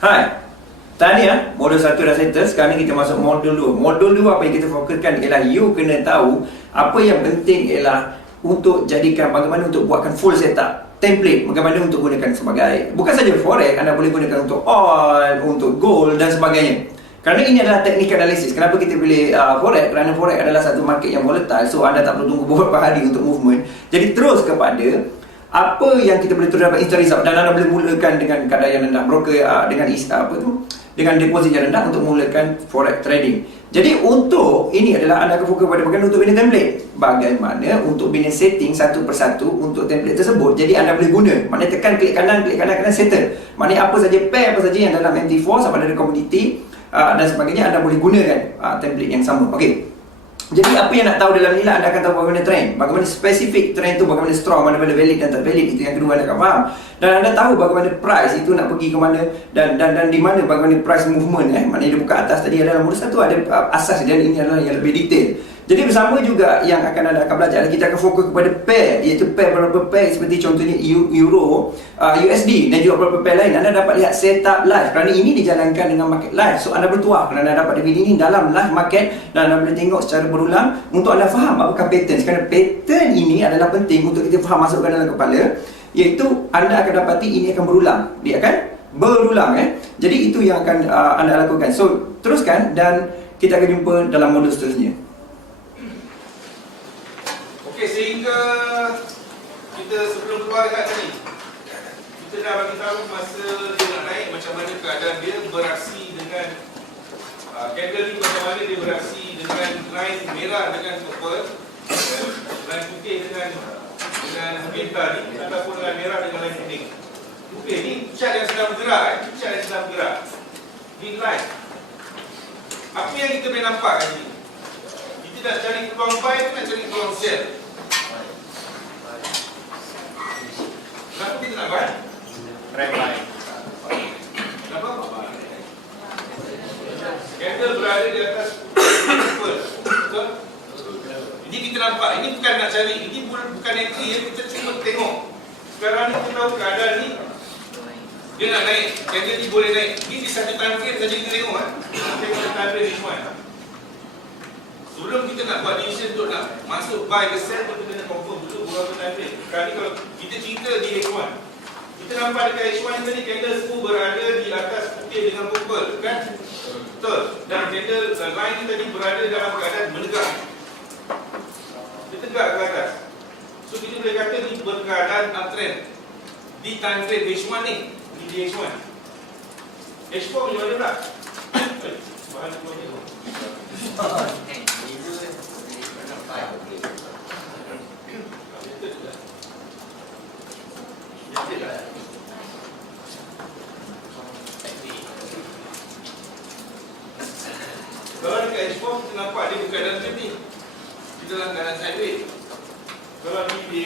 Hai, tahniah, modul 1 dah settle. Sekarang ni kita masuk modul 2. Modul 2 apa yang kita fokuskan ialah you kena tahu apa yang penting ialah untuk jadikan bagaimana untuk buatkan full setup template, bagaimana untuk gunakan sebagai bukan saja forex, anda boleh gunakan untuk oil, untuk gold dan sebagainya. Kerana ini adalah teknik analisis. Kenapa kita pilih forex? Kerana forex adalah satu market yang volatile, so anda tak perlu tunggu beberapa hari untuk movement. Jadi terus kepada apa yang kita boleh terus dapat instant result, dan anda boleh mulakan dengan kadar yang rendah, broker dengan deposit yang rendah untuk mulakan forex trading. Jadi untuk ini adalah anda akan fokus pada bagaimana untuk bina template, bagaimana untuk bina setting satu persatu untuk template tersebut. Jadi anda boleh guna, maknanya tekan klik kanan settle. Maknanya apa saja pair, apa saja yang dalam MT4 sama ada komoditi dan sebagainya, anda boleh gunakan template yang sama. Okey. Jadi apa yang nak tahu dalam ni lah, anda akan tahu bagaimana trend, bagaimana spesifik trend tu, bagaimana strong, mana-mana valid dan tak valid. Itu yang kedua anda akan faham. Dan anda tahu bagaimana price itu nak pergi ke mana dan di mana, bagaimana price movement. Maknanya dia buka atas tadi adalah modul 1 ada asas, dan ini adalah yang lebih detail. Jadi bersama juga yang anda akan belajar, kita akan fokus kepada pair, iaitu pair beberapa pair seperti contohnya Euro, USD dan juga beberapa pair lain. Anda dapat lihat setup live kerana ini dijalankan dengan market live. So anda bertuah kerana anda dapat DVD ini dalam live market dan anda boleh tengok secara berulang untuk anda faham apakah pattern. Kerana pattern ini adalah penting untuk kita faham, masukkan dalam kepala, iaitu anda akan dapati ini akan berulang. Dia akan berulang. Jadi itu yang akan anda lakukan. So teruskan dan kita akan jumpa dalam modul seterusnya. Okey, sehingga kita sebelum keluar dekat tadi, kita dah bagi tahu masa dia nak naik macam mana keadaan dia beraksi dengan candle ni, macam mana dia beraksi dengan line merah dengan purple, line putih dengan bintang ni, ataupun line merah dengan line kuning. Okey, ni chart yang sedang bergerak, chart yang sedang bergerak. Ni line. Apa yang kita boleh nampak kat sini? Kita nak cari peluang buy, nak cari peluang sell. Kenapa kita nak buy? Trend line. Kenapa? Candle berada di atas purple. Betul? Ini kita nampak, ini bukan nak cari, ini bukan entry, kita cuma tengok. Sekarang ni kita tahu keadaan ni dia nak naik, candle ni boleh naik. Ini di satu time frame saja kita tengok. Tengok time frame ni semua. Sebelum kita nak buat decision untuk nak masuk buy ke sell, kita kena confirm dulu berapa time frame. Sekarang ni kalau kita cerita di H1, kita nampak dekat H1 tadi candle semua berada di atas putih dengan purple, kan? Betul. Dan candle line ni tadi berada dalam keadaan menegak. Dia tegak ke atas. So kita boleh kata ni berkeadaan uptrend di time frame H1 ni. Di H1. H4 macam mana pula? Bahan semua ni. Kalau dekat H4 kita nampak dia bukan dalam macam ni. Kita dalam keadaan sideways. Kalau ni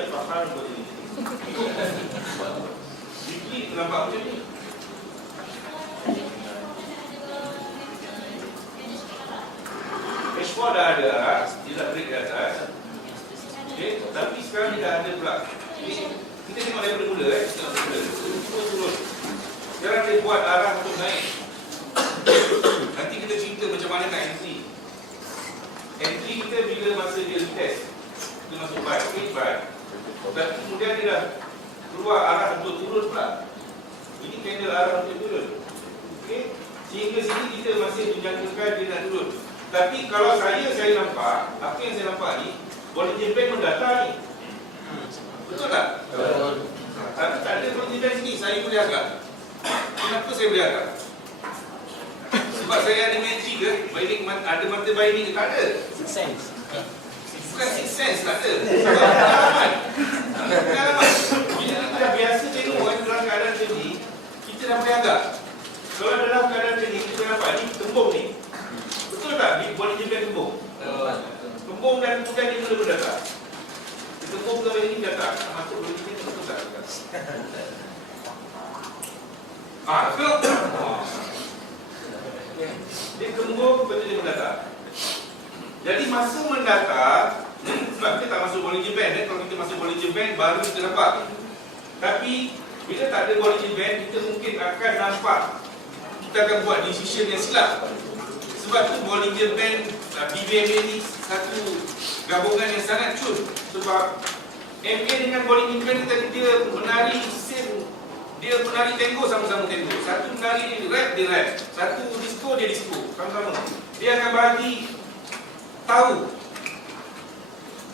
apa hal buat ni? Weekly kita nampak macam ni. H4 dah ada arah, dia dah break di atas. Okay, tapi sekarang dia dah ada pula. Ini kita tengok daripada mula kita tengok daripada mula. Turun. Sekarang dia buat arah untuk naik. Nanti kita cerita macam mana nak entry. Entry kita bila masa dia retest. Kita masuk buy, okay, buy. Dan kemudian dia dah keluar arah untuk turun pula. Ini candle arah untuk turun. Okey, sehingga sini kita masih menjangkakan dia nak turun. Tapi kalau saya nampak, apa yang saya nampak ni, Bollinger Band mendata ni. Betul tak? Betul. Tapi tak ada Bollinger Band sini, saya boleh agak. Kenapa saya boleh agak? Sebab saya ada magic ke? Binding, ada mata binding ke? Tak ada. Six sense. Bukan six sense, tak ada. Sebab pengalaman. Pengalaman. Bila kita dah biasa tengok dalam keadaan macam ni, kita dah boleh agak. Kalau dalam keadaan macam ni, kita nampak ni tembung ni. Betul tak? Dia boleh jemput tembung. Tembung dan kemudian dia mula berdatar. Dia tembung ke bagi ni datar. Masuk boleh jemput betul tak? Betul. Dia tembung betul dia berdatar. Jadi masa mendatar, sebab kita tak masuk Bollinger Band. Kalau kita masuk Bollinger Band, baru kita dapat. Tapi Bila tak ada Bollinger Band, kita mungkin akan nampak kita akan buat decision yang silap. Sebab tu Bollinger Band, BBMA ni satu gabungan yang sangat cun. Sebab MA dengan Bollinger Band tadi dia menari scene, dia menari tango sama-sama tango. Satu menari rap, dia rap. Satu disco, dia disco. Sama-sama. Dia akan bagi tahu.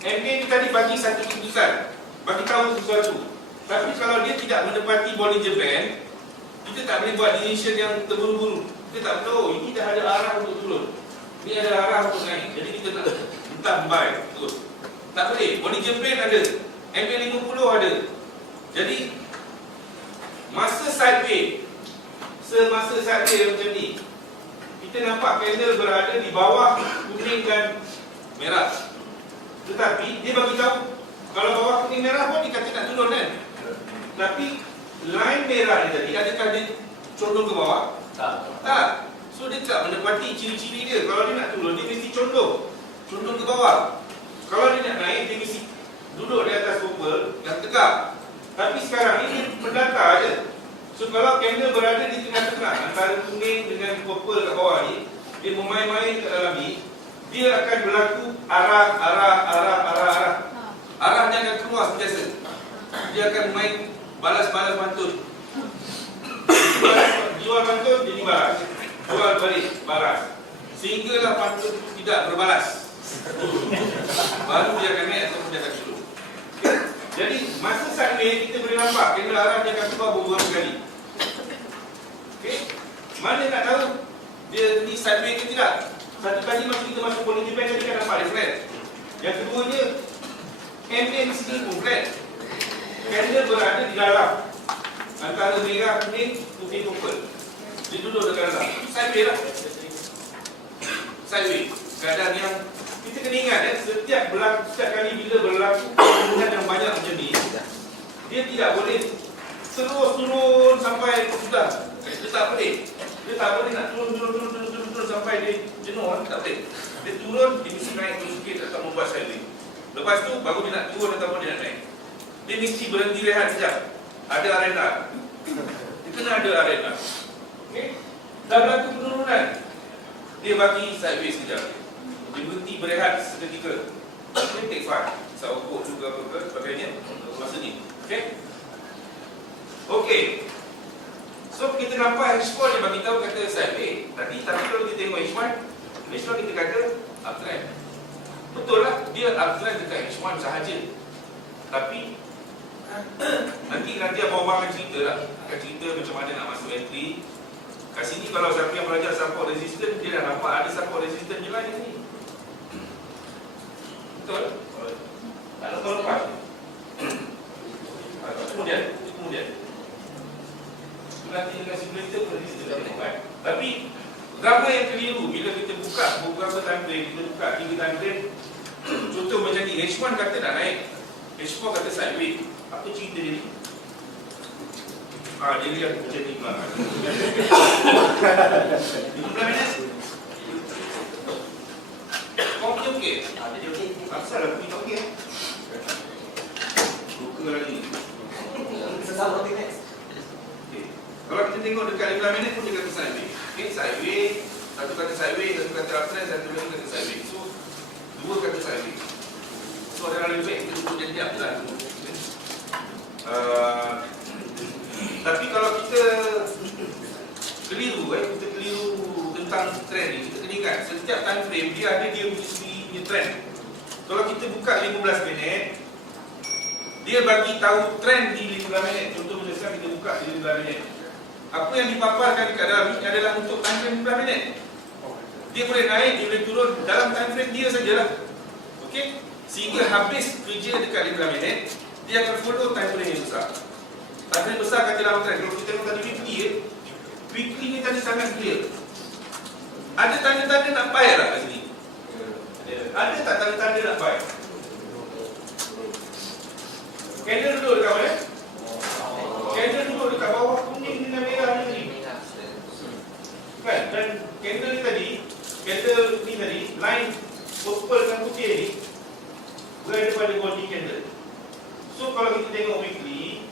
MA ni tadi bagi satu keputusan, bagi tahu sesuatu. Tapi kalau dia tidak menepati Bollinger Band, kita tak boleh buat decision yang terburu-buru. Kita tak tahu, ini dah ada arah untuk turun, ini ada arah untuk naik. Jadi kita nak entah buy terus. Tak boleh. Bollinger Band ada, MA50 ada. Jadi masa sideway, semasa sideway macam ni, kita nampak candle berada di bawah kuning dan merah. Tetapi dia bagi tahu kalau bawah kuning merah pun dia kata nak turun kan. Tapi line merah ni tadi, adakah dia condong ke bawah? Tak. So dia tak menepati ciri-ciri dia. Kalau dia nak turun, dia mesti condong ke bawah. Kalau dia nak naik, dia mesti duduk di atas purple yang tegak. Tapi sekarang ini pendatar je. So kalau candle berada di tengah-tengah antara kuning dengan purple kat bawah ni, dia memain-main kat dalam ni, dia akan berlaku arah. Arahnya akan keluar sentiasa. Dia akan main balas-balas pantun. Jual pantun, jadi balas. Jual balik, balas. Sehinggalah pantun tidak berbalas. Baru dia akan naik ataupun dia akan turun. Jadi masa sideway kita boleh nampak candle arah dia akan keluar beberapa kali. Okay? Mana nak tahu dia ni sideway ke tidak? Satu kali masa kita masuk Bollinger Band tadi kan nampak dia flat. Yang keduanya, MA di sini pun flat. Candle berada di dalam antara merah, kuning, putih, purple. Dia duduk dekat dalam. Sideway lah. Sideway. Keadaan yang kita kena ingat setiap kali bila berlaku penurunan yang banyak macam ni, dia tidak boleh terus turun sampai sudah. Dia tak boleh. Dia tak boleh nak turun sampai dia jenuh. Tak boleh. Dia turun, dia mesti naik terus sikit atau membuat sideway. Lepas tu baru dia nak turun ataupun dia nak naik. Dia mesti berhenti rehat sekejap. Ada arena. Dia kena ada arena. Okay? Dah berlaku penurunan, dia bagi sideway sekejap. Dia berhenti berehat seketika. Dia take file. Saukur juga apa sebagainya untuk masa ni. Okay? Okay. So kita nampak H4 dia bagi tahu kata sideway tadi. Tapi kalau kita tengok H1 kita kata uptrend. Betul lah, dia uptrend dekat H1 sahaja. Tapi nanti Abang akan cerita lah. Akan cerita macam mana nak masuk entry. Kat sini kalau siapa yang belajar support resistance, dia dah nampak ada support resistance je lah di sini. Betul? Tak nak tahu lepas. Kemudian nanti dengan simulator pun resistance dah nampak. Tapi gambar yang keliru bila kita buka beberapa time frame, kita buka 3 time frame. Contoh macam ni, H1 kata nak naik, H4 kata sideway. Apa cerita dia ni? Dia lihat macam ni pula. 15 minit? Kau punya okey? Dia okey. Asal aku punya okey? Luka lagi. Sesama okey next. Kalau kita tengok dekat 15 minit pun dia kata sideway. Okay, sideway. Satu kata sideway, satu kata uptrend, satu lagi kata sideway. So, dua kata sideway. So, ada lebih baik kita duduk jadi diam je lah. Tapi kalau kita keliru, kita keliru tentang trend ni, kita kena ingat setiap time frame dia ada dia punya trend. Kalau kita buka 15 minit, dia bagi tahu trend di 15 minit. Contoh macam sekarang kita buka di 15 minit. Apa yang dipaparkan dekat dalam ni adalah untuk time frame 15 minit. Dia boleh naik, dia boleh turun dalam time frame dia sajalah. Okey? Sehingga habis kerja dekat 15 minit, dia akan follow time frame yang besar. Time frame besar kata dalam trend. Kalau kita tengok tadi weekly ni tadi sangat clear. Ada tanda-tanda nak buy lah kat sini? Ada tak tanda-tanda nak buy? Candle duduk dekat mana? Candle duduk dekat bawah kuning dengan merah ni. Kan? Dan candle ni tadi, line purple dan putih ni berada pada body candle. So kalau kita tengok weekly,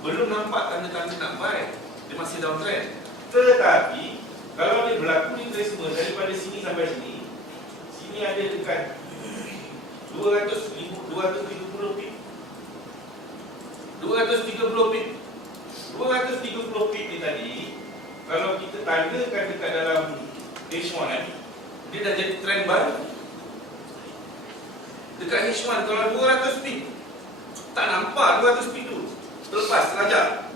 belum nampak tanda-tanda nak buy. Dia masih downtrend. Tetapi kalau dia berlaku retracement daripada sini sampai sini, sini ada dekat 230 pip. 230 pip. 230 pip ni tadi, kalau kita tandakan dekat dalam H1, dia dah jadi trend baru. Dekat H1 kalau 200 pip, tak nampak 200 pip tu, terlepas saja.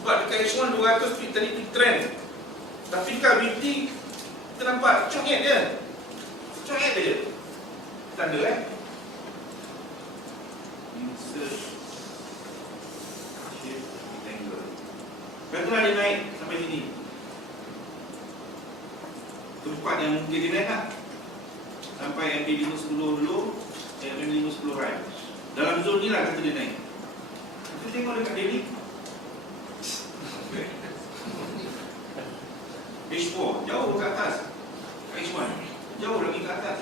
Sebab dekat H1 200 pip tadi tu trend. Tapi dekat weekly kita nampak congek dia. Congek dia. Tanda insert shape rectangle. Katalah dia naik sampai sini. Tempat yang mungkin dia naik tak? Sampai MD510 dulu, MD510 right. Dalam zon ni lah kata dia naik. Kita tengok dekat daily H4 jauh ke atas, H1 jauh lagi ke atas.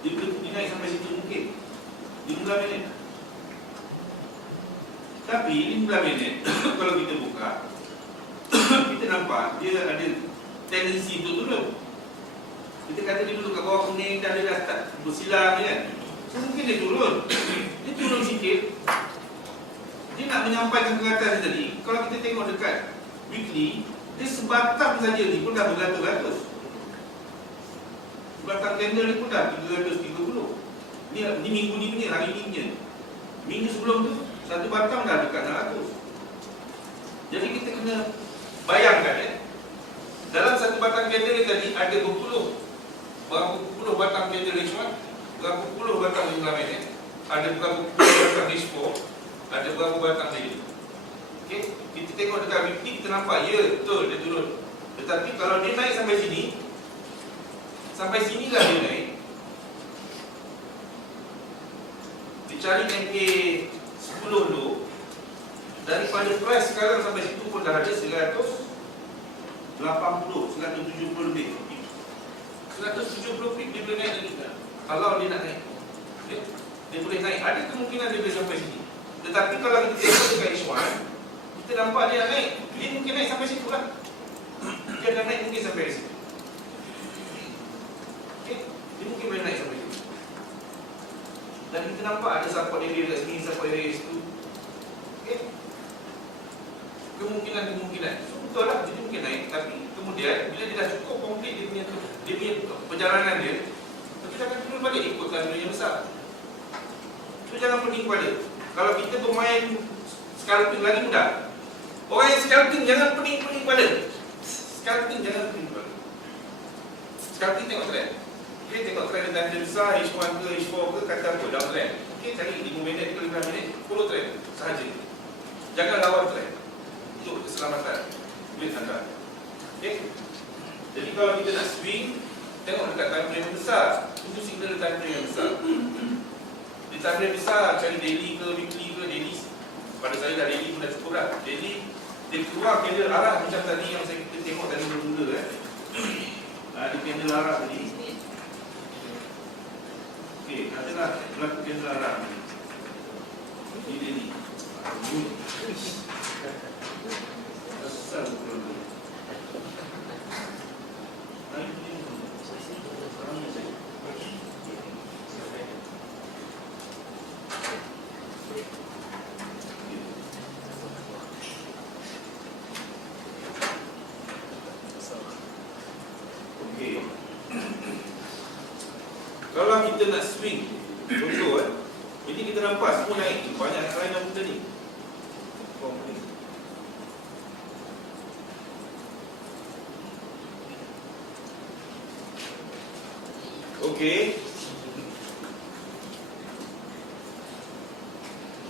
Dia naik sampai situ mungkin 15 minit. Tapi 15 minit kalau kita buka, kita nampak dia ada tendensi untuk turun. Kita kata dia duduk kat bawah kuning dan dia dah start bersilang kan. So mungkin dia turun. Dia turun sikit. Dia nak menyampaikan ke atas tadi. Kalau kita tengok dekat weekly, dia sebatang saja ni pun dah beratus-ratus. Sebatang candle ni pun dah 330. Ni minggu ni punya, hari ni punya. Minggu sebelum tu, satu batang dah dekat 600. Jadi kita kena bayangkan dalam satu batang candle ni tadi ada berapa puluh batang candle H1, berapa puluh batang 15 minit, ada berapa puluh batang H4, ada berapa batang lagi. Okay? Kita tengok dekat weekly, kita nampak, ya betul dia turun. Tetapi kalau dia naik sampai sini lah dia naik. Dia cari MA 10 dulu. Daripada price sekarang sampai situ pun dah ada 180, 170 lebih. 170 pip dia boleh naik lagi. Kalau dia nak naik, okay? Dia boleh naik. Ada kemungkinan dia boleh sampai sini. Tetapi kalau kita tengok dekat H1, kita nampak dia nak naik. Dia mungkin naik sampai situ lah. Dia dah naik mungkin sampai situ. Okay? Dia mungkin boleh naik sampai situ. Dan kita nampak ada support area kat sini, support area situ. Okay? Kemungkinan. So betul lah, dia mungkin naik. Tapi kemudian bila dia dah cukup komplit dia punya perjalanan dia, kita akan turun balik ikutkan dunia yang besar. So jangan pening kepala. Kalau kita bermain scalping lagi mudah. Orang yang scalping jangan pening kepala. Scalping jangan pening kepala. Scalping tengok trend. Okay, tengok trend tanda besar, H1 ke, H4 ke, kata apa, down trend. Okay, cari 5 minit ke 15 minit, follow trend sahaja. Jangan lawan trend. Untuk keselamatan duit anda. Okay. Jadi kalau kita nak swing, tengok dekat time frame yang besar. Itu signal time frame yang besar. Di time frame besar, cari daily ke, weekly ke, daily. Pada saya dah daily pun dah cukup dah. Daily, dia keluar candle arah macam tadi yang kita tengok tadi mula-mula ada candle arah tadi. Okay, katalah berlaku candle arah ni daily. Asal betul. Okey. Kalau kita nak swing, contoh ini kita nampak semua naik, banyak kelainan benda ni. Okey.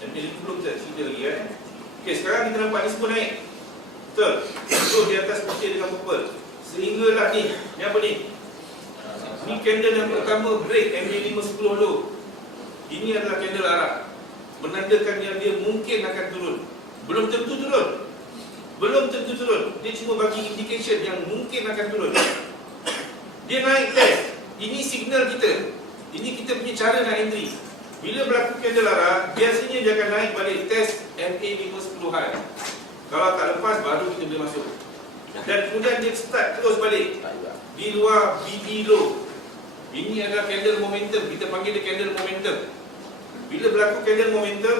Dan ini belum cerita lagi Okey, sekarang kita nampak ni semua naik. Betul. Terus di atas putih dengan purple. Sehinggalah ni apa ni? Ni candle yang pertama break MA510 dulu. Ini adalah candle arah. Menandakan yang dia mungkin akan turun. Belum tentu turun. Dia cuma bagi indication yang mungkin akan turun. Dia naik test. Ini signal kita. Ini kita punya cara nak entry. Bila berlaku Candelara, biasanya dia akan naik balik test MA 510-an. Kalau tak lepas, baru kita boleh masuk. Dan kemudian dia start terus balik di luar BB low. Ini adalah candle momentum. Kita panggil dia candle momentum. Bila berlaku candle momentum,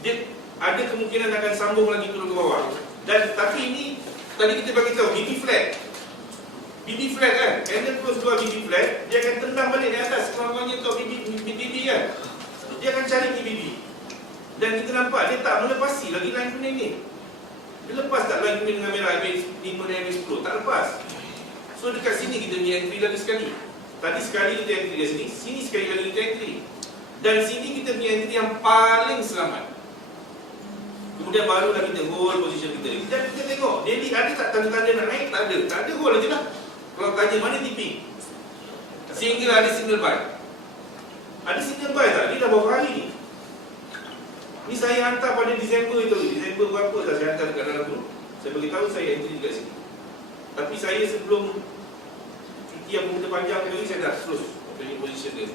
dia ada kemungkinan akan sambung lagi turun ke bawah. Dan tapi ini tadi kita bagi tahu BB flat. BB flat kan, candle close luar BB flat, dia akan tendang balik di atas. Kurang-kurangnya untuk BB kan, dia akan cari BB. Dan kita nampak dia tak melepasi lagi line kuning ni. Dia lepas tak line kuning dengan merah MA5 dan MA10? Tak lepas. So dekat sini kita punya entry lagi sekali. Tadi sekali kita entry dari sini, sini sekali lagi kita entry. Dan sini kita punya entry yang paling selamat. Kemudian barulah kita hold position kita. Dan kita tengok, daily ada tak tanda-tanda nak naik? Tak ada. Tak ada, hold aje lah. Kalau tanya mana tipping, sehingga ada signal buy. Ada signal buy tak? Dia dah berapa hari ni? Ni saya hantar pada Disember itu. Disember berapa dah saya hantar dekat dalam tu. Saya beritahu saya entry dekat sini. Tapi saya sebelum cuti yang bermuda panjang lagi, saya dah close opening position dia.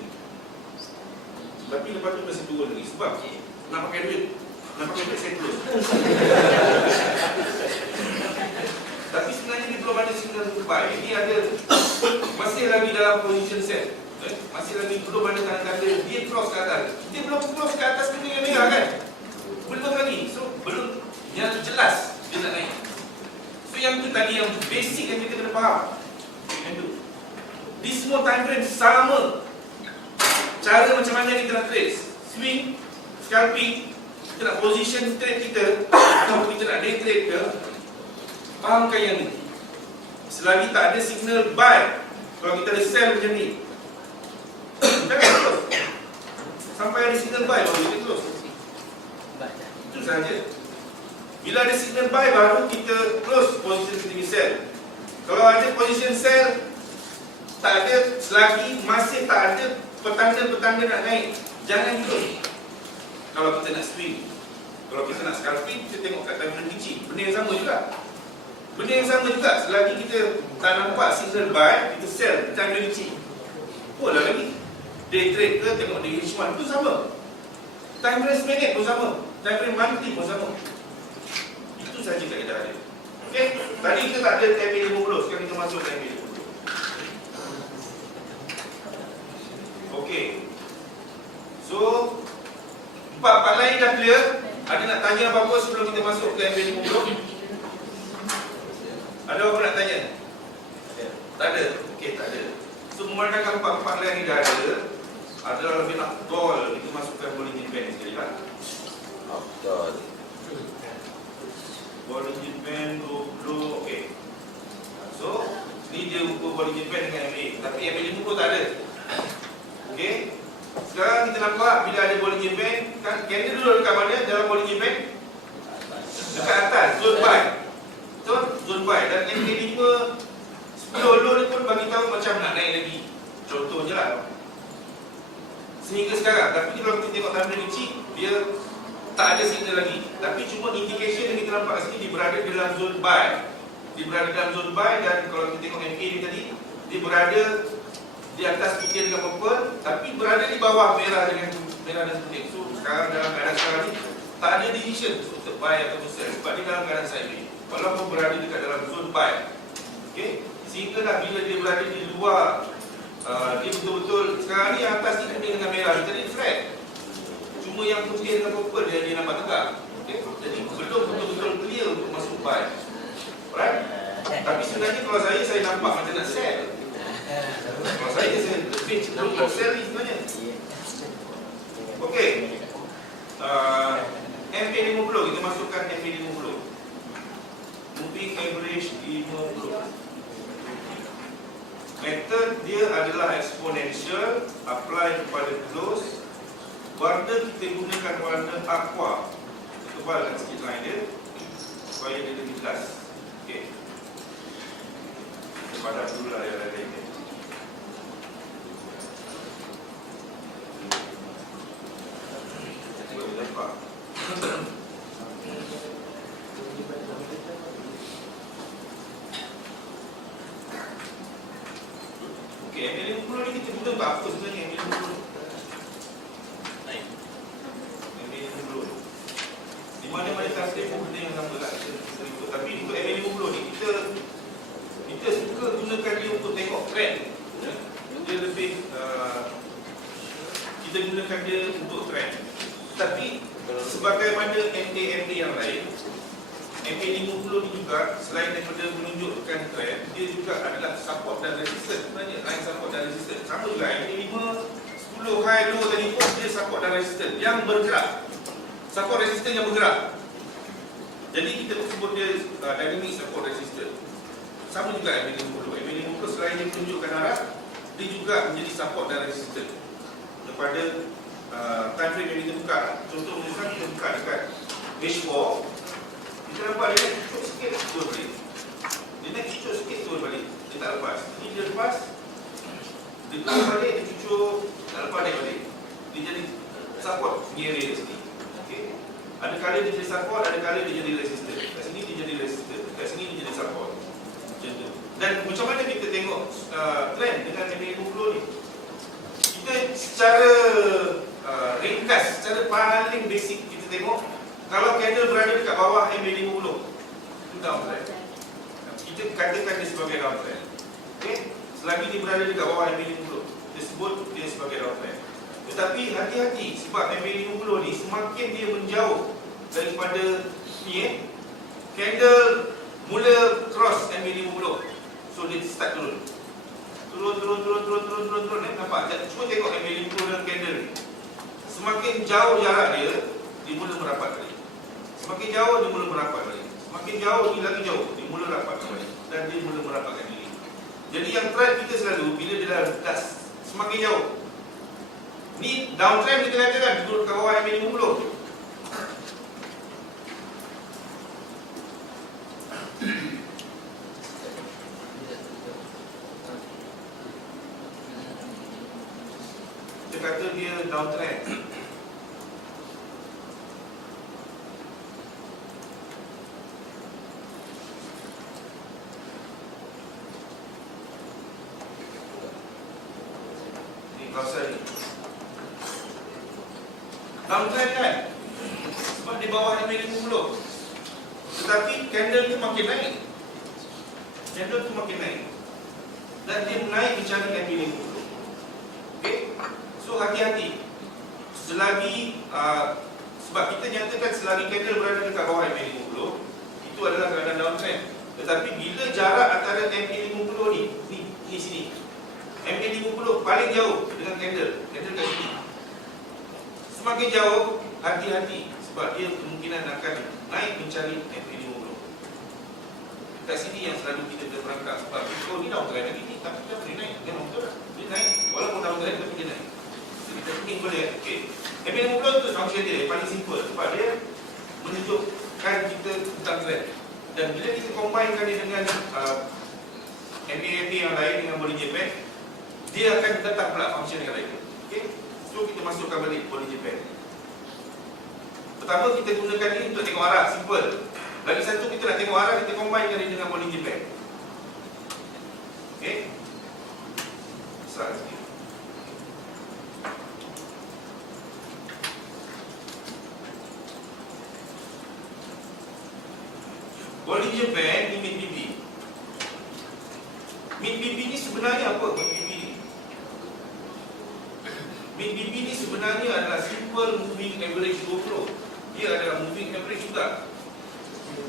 Tapi lepas tu masih turun lagi. Sebab nak pakai duit. Nak pakai duit saya close. Tapi sebenarnya dia belum ada signal buy. Ini ada masih lagi dalam position set. Masih lagi belum ada tanda-tanda dia cross ke atas. Dia belum cross ke atas kuning yang merah kan? Belum lagi. So belum yang jelas dia nak naik. So yang tu tadi yang basic yang kita kena faham. Yang tu. Di semua time frame sama. Cara macam mana kita nak trade. Swing, scalping, kita nak position trade kita, atau kita nak day trade ke, fahamkan yang ni. Selagi tak ada signal buy, kalau kita ada sell macam ni, jangan close. Sampai ada signal buy baru kita close. Itu sahaja. Bila ada signal buy baru kita close position kita ni sell. Kalau ada position sell, tak ada, selagi masih tak ada petanda-petanda nak naik, jangan close. Kalau kita nak swing, kalau kita nak scalping, kita tengok kat time frame kecil. Benda yang sama juga. Benda yang sama juga. Selagi kita tak nampak signal buy, kita sell time frame kecil. Boleh lagi. Day trade ke, tengok day H1 tu sama. Time frame seminit pun sama. Time frame monthly pun sama. Itu saja kaedah dia. Okey? Tadi kita tak ada time frame 50. Sekarang kita masuk time frame 50. Okey. So, empat lain dah clear. Ada nak tanya apa-apa sebelum kita masuk ke MA 50? Ada apa nak tanya? Tak ada? Okey, tak ada. So, memandangkan empat lain ni dah ada, adalah lebih afdal kita masukkan Bollinger Band sekali lah. Afdal Bollinger Band 20. Okey. So, ni dia ukur Bollinger Band dengan MA. Tapi MA 50 tak ada. Okey. Sekarang kita nampak bila ada Bollinger Band, kan candle dulu dekat mana dalam Bollinger Band? Dekat atas, zone buy. Betul? Zone buy. Dan MA5 10 low ni pun bagi tahu macam nak naik lagi. Contoh je lah. Sehingga sekarang, tapi kalau kita tengok tanda kecil, dia tak ada signal lagi. Tapi cuma indication yang kita nampak sini, dia berada dalam zone buy. Dia berada dalam zone buy, dan kalau kita tengok MA ni tadi, dia berada di atas putih dengan purple, tapi berada di bawah merah dengan merah dan putih. So sekarang dalam keadaan sekarang ni tak ada decision untuk buy atau sell, sebab dia dalam keadaan sideways. Walaupun berada dekat dalam zone buy. Okey, sehinggalah bila dia berada di luar, dia betul-betul sekarang ni atas ni kuning dengan merah, jadi flat. Cuma yang putih dengan purple dia nampak tegak. Okey, jadi belum betul-betul clear untuk masuk buy. Alright? Tapi sebenarnya kalau saya nampak macam nak sell. Kalau saya lebih cenderung nak sell ni sebenarnya. Okey. MA50, kita masukkan MA50. Moving average 50. Method dia adalah exponential, apply kepada close. Warna kita gunakan warna aqua. Kita tebalkan sikit line dia supaya dia lebih jelas. Okey. Kita padam dulu lah yang lain ni. Okey, MA50 ni kita guna untuk apa sebenarnya MA50? tempoh benda yang sama lah kita ikut. Tapi untuk MA50 ni kita suka gunakan dia untuk tengok trend. Dia lebih kita gunakan dia untuk trend. Tapi sebagaimana MA yang lain, MA50 ni juga selain daripada menunjukkan trend, dia juga adalah support dan resistance. Sebenarnya line support dan resistance sama juga. MA5 10 high low tadi pun dia support dan resistance yang bergerak. Support resistance yang bergerak. Jadi kita sebut dia dynamic support resistance. Sama juga MA50. MA50 selain dia menunjukkan arah, dia juga menjadi support dan resistance kepada time frame yang kita buka. Contoh misalkan kita buka dekat H4, kita nampak dia naik cucuk sikit, turun balik. Dia naik cucuk sikit, turun balik. Dia tak lepas. Ini dia lepas, dia turun balik, dia cucuk, tak lepas naik balik. Dia jadi support ni area di sini. Okay. Ada kali dia jadi support, ada kali dia jadi resistant. Kat sini dia jadi resistant, kat sini dia jadi support. Macam tu. Dan macam mana kita tengok trend dengan MA50 ni? Kita secara ringkas, secara paling basic kita tengok, kalau candle berada dekat bawah MA50, itu down trend. Kita katakan dia sebagai down trend. Okay? Selagi dia berada dekat bawah MA50, kita sebut dia sebagai down trend. Tetapi hati-hati sebab MA50 ni semakin dia menjauh daripada ni, candle mula cross MA50, so dia start turun. Turun. Nampak? Cuba tengok MA50 dengan candle ni. Semakin jauh jarak dia, dia mula merapat balik. Semakin jauh, dia mula merapat balik. Semakin jauh, ni lagi jauh, dia mula rapat balik. Dan dia mula merapatkan diri. Jadi yang trend kita selalu, bila dia dah semakin jauh, ni downtrend kita katakan, duduk kat bawah MA50. Kita kata dia downtrend. Ni kawasan ni downtrend kan? Sebab di bawah MA50. Tetapi candle tu makin naik. Candle tu makin naik. Dan dia naik mencari MA50. Okay? So hati-hati. Selagi sebab kita nyatakan selagi candle berada dekat bawah MA50, itu adalah keadaan downtrend. Tetapi bila jarak antara MA50 ni sini, MA50 paling jauh dengan candle kat sini. Semakin jauh, hati-hati sebab dia kemungkinan akan naik mencari MA50. Kat sini yang selalu kita terperangkap sebab ni downtrend lagi ni, tapi dia boleh naik. Memang betul lah. Dia naik. Walaupun downtrend tapi dia naik. Jadi kita mungkin boleh. Okay. MA50 tu function dia yang paling simple sebab dia menunjukkan kita tentang trend. Dan bila kita combinekan dia dengan MA yang lain dengan Bollinger Band, dia akan datang pula function yang lain. Okay. So kita masukkan balik Bollinger Band. Pertama kita gunakan ini untuk tengok arah, simple. Lagi satu kita nak tengok arah, kita combinekan ini dengan Bollinger Band. Okay. Besar sikit. Bollinger Band ni mid BB. Mid BB ni sebenarnya apa? Mid BB ni Mid BB ni sebenarnya adalah simple moving average go flow. Dia adalah moving average juga.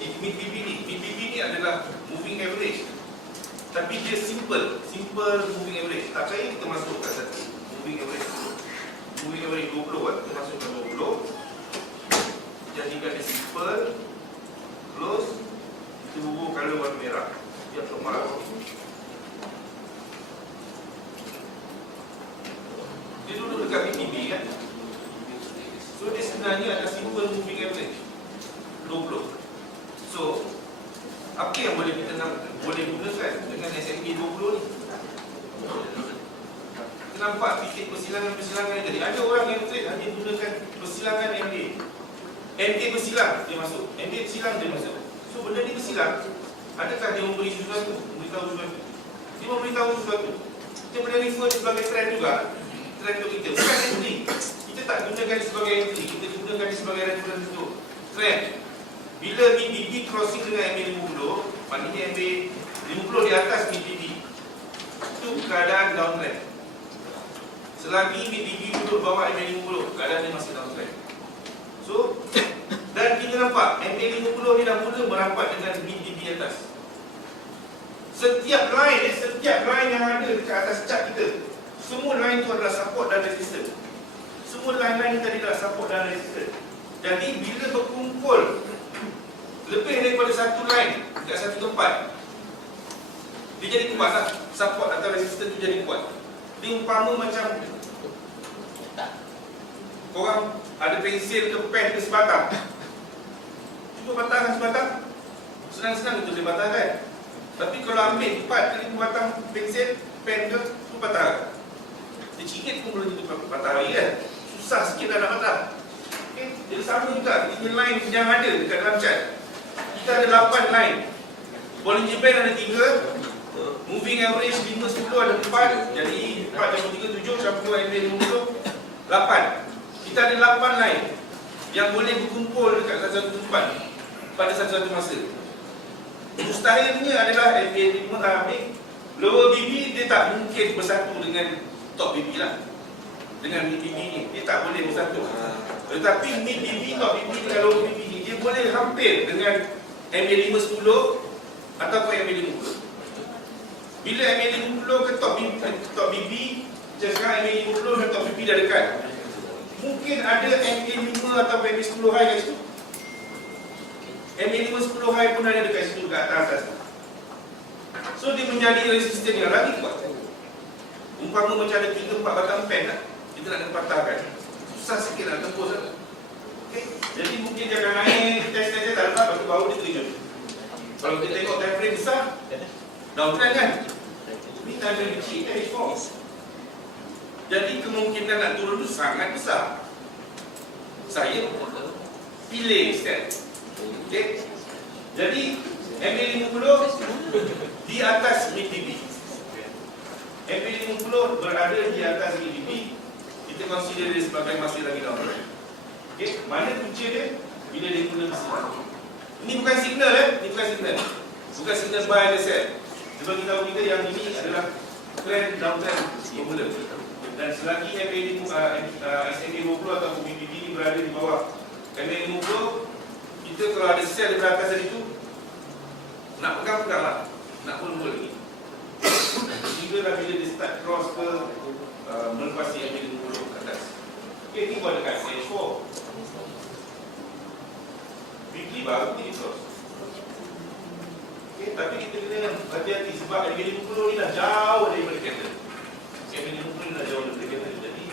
Mid BB ni adalah moving average. Tapi dia simple moving average. Tak percaya kita masukkan satu moving average go flow kan. Kita masukkan go flow. Jadikan dia simple, close. Kita bubuh color warna merah. Dia kemarah. Dia duduk dekat BTB kan. So dia sebenarnya ada simple moving average low blow. So apa yang boleh kita gunakan dengan S&P 20 ni? Kita nampak titik persilangan yang tadi. Ada orang yang trade hanya gunakan persilangan MA. MA bersilang dia masuk, MA bersilang dia masuk. So benda ni bersilang. Adakah dia memberitahu sesuatu? Dia memberitahu sesuatu. Kita boleh refer dia sebagai trend juga. Trend untuk kita, bukan entry. Kita tak gunakan dia sebagai entry, kita gunakan dia sebagai reference untuk trend. Bila BBB crossing dengan MA50, maknanya MA50 di atas BBB, itu keadaan downtrend. Selagi BBB duduk bawah MA50, keadaan dia masih downtrend. So, dan kita nampak MA50 ni dah mula merapat dengan BBB atas. Setiap line yang ada dekat atas chart kita, semua line tu adalah support dan resistance. Semua line-line tadi adalah support dan resistance. Jadi bila berkumpul lebih daripada satu line dekat satu tempat, dia jadi kuat lah. Support atau resistance tu jadi kuat. Dia umpama macam korang ada pensel ke pen ke sebatang. Cuba batangkan sebatang, senang-senang untuk dia batangkan. Tapi kalau ambil 4 kali batang pensel, pen ke, tu patah. Dia cingit pun boleh jadi patah lagi kan. Susah sikit dah nak patah. Okay. Jadi sama juga, ini line yang ada dekat dalam chart. Kita ada 8 line. Bollinger Band ada 3, moving average 5-10 ada 4. Jadi 4 jam 3, 7, campur MA50, 8. Kita ada 8 line yang boleh berkumpul dekat satu tempat pada satu-satu masa. Mustahilnya adalah MA5 lower BB dia tak mungkin bersatu dengan top BB lah. Dengan mid BB ni dia tak boleh bersatu. Tetapi mid BB, top BB dengan lower BB ni dia boleh hampir dengan MA510 ataupun MA50. Bila MA50 ke top BB, macam sekarang MA50 dan top BB dah dekat, mungkin ada MA5 atau MA10 high kat situ. MA510 high pun ada dekat situ, dekat atas. So dia menjadi resisten yang lagi kuat. Umpama macam ada 3-4 batang pen lah, kita nak patahkan, susah sikit nak tembus lah. Okay? Jadi mungkin jangan naik test-test tak lepas, lepas tu baru dia terjun. Kalau kita tengok time frame besar, downtrend kan. Ini time frame kecil kan, H4. Jadi kemungkinan nak turun tu sangat besar. Saya pilih step. Okay. Jadi MA50 di atas mid BB. MA50 berada di atas mid BB. Kita consider dia sebagai masih lagi downtrend. Okay. Mana punca dia? Bila dia mula besar. Ini bukan signal ini bukan signal. Bukan signal buy and sell. Sebab kita tahu kita yang ini adalah trend downtrend bermula. Dan selagi MA50 atau BBB ini berada di bawah MA50, kita kalau ada sell di atas tadi tu, nak pegang-pegang lah, nak pun lagi. Hingga dah bila dia start cross ke melepasi MA50 ke atas. Okay, ni buat dekat H4. Weekly baru ni cross. Okay, tapi kita kena hati-hati sebab MA50 ni dah jauh daripada candle. MA50 ni dah jauh daripada candle. Jadi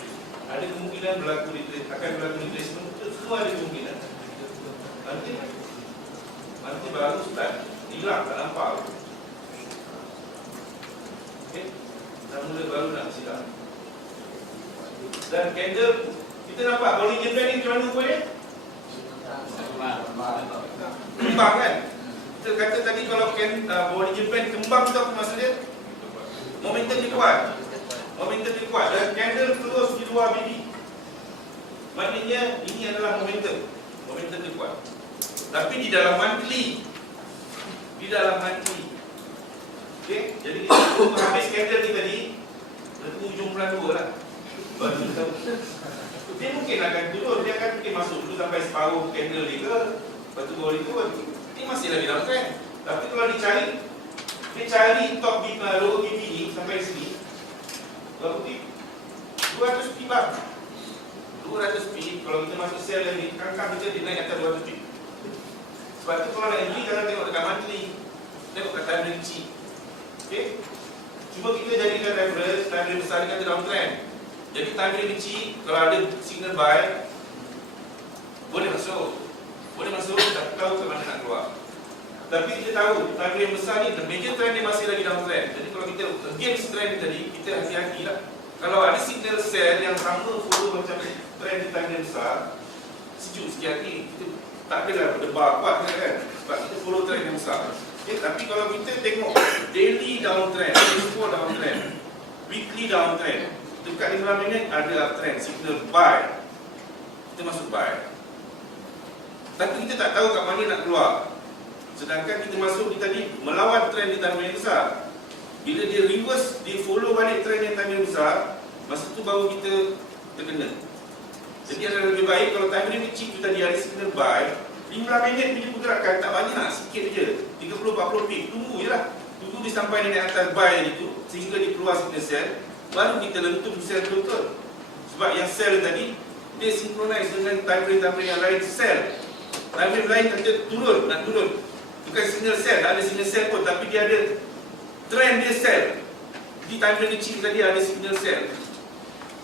ada kemungkinan akan berlaku retracement. Semua ada kemungkinan. Nanti baru start hilang, tak nampak. Okay, dah mula baru nak silang. Dan candle kita nampak Bollinger Band ni macam mana pun dia? Kembang kan? Kita kata tadi kalau Bollinger Band kembang tu apa maksud dia? Momentum dia kuat. Momentum dia kuat dan candle terus di luar BB. Maknanya ini adalah momentum. Momentum dia kuat. Tapi di dalam monthly. Okay, jadi kita tunggu habis candle ni tadi. Kita tunggu hujung bulan 2 lah. Baru kita tahu. Dia mungkin akan turun. Dia akan mungkin masuk dulu sampai separuh candle ni ke. Lepas tu baru dia turun. Ini masih lagi dalam trend. Tapi kalau dia cari top BB, lower BB ni sampai sini. Berapa pip? 200 pip bang. 200 pip. Kalau kita masuk sell yang ni, kangkang kita dia naik atas 200 pip. Sebab tu kalau nak entry, jangan tengok dekat monthly. Tengok kat time frame kecil. Okay? Cuma kita jadikan reference, time frame besar ni kata downtrend. Jadi time frame kecil, kalau ada signal buy, boleh masuk. Tak tahu ke mana nak keluar. Tapi kita tahu, time frame besar ni, the major trend dia masih lagi downtrend. Jadi kalau kita against trend ni tadi, kita hati-hati lah. Kalau ada signal sell yang sama follow macam trend di time frame besar, sejuk sikit hati, kita tak adalah berdebar kuat kan? Sebab kita follow trend yang besar. Okay, tapi kalau kita tengok daily downtrend, downtrend, weekly downtrend, dekat 15 minit ada uptrend, signal buy, kita masuk buy. Tapi kita tak tahu kat mana nak keluar. Sedangkan kita masuk ni tadi melawan trend di time yang besar. Bila dia reverse, dia follow balik trend yang time yang besar, masa tu baru kita terkena. Jadi adalah lebih baik kalau time frame kecil tu tadi ada signal buy, 15 minit punya pergerakan tak banyak, sikit je, 30-40 pip, tunggu je lah. Tunggu dia sampai di atas buy tadi tu, sehingga dia keluar signal sell, baru kita lentum sell betul-betul. Sebab yang sell tadi, dia synchronize dengan time frame yang lain sell. Time frame lain kata turun, nak turun. Bukan signal sell, tak ada signal sell pun, tapi dia ada trend dia sell. Di time frame kecil tadi ada signal sell.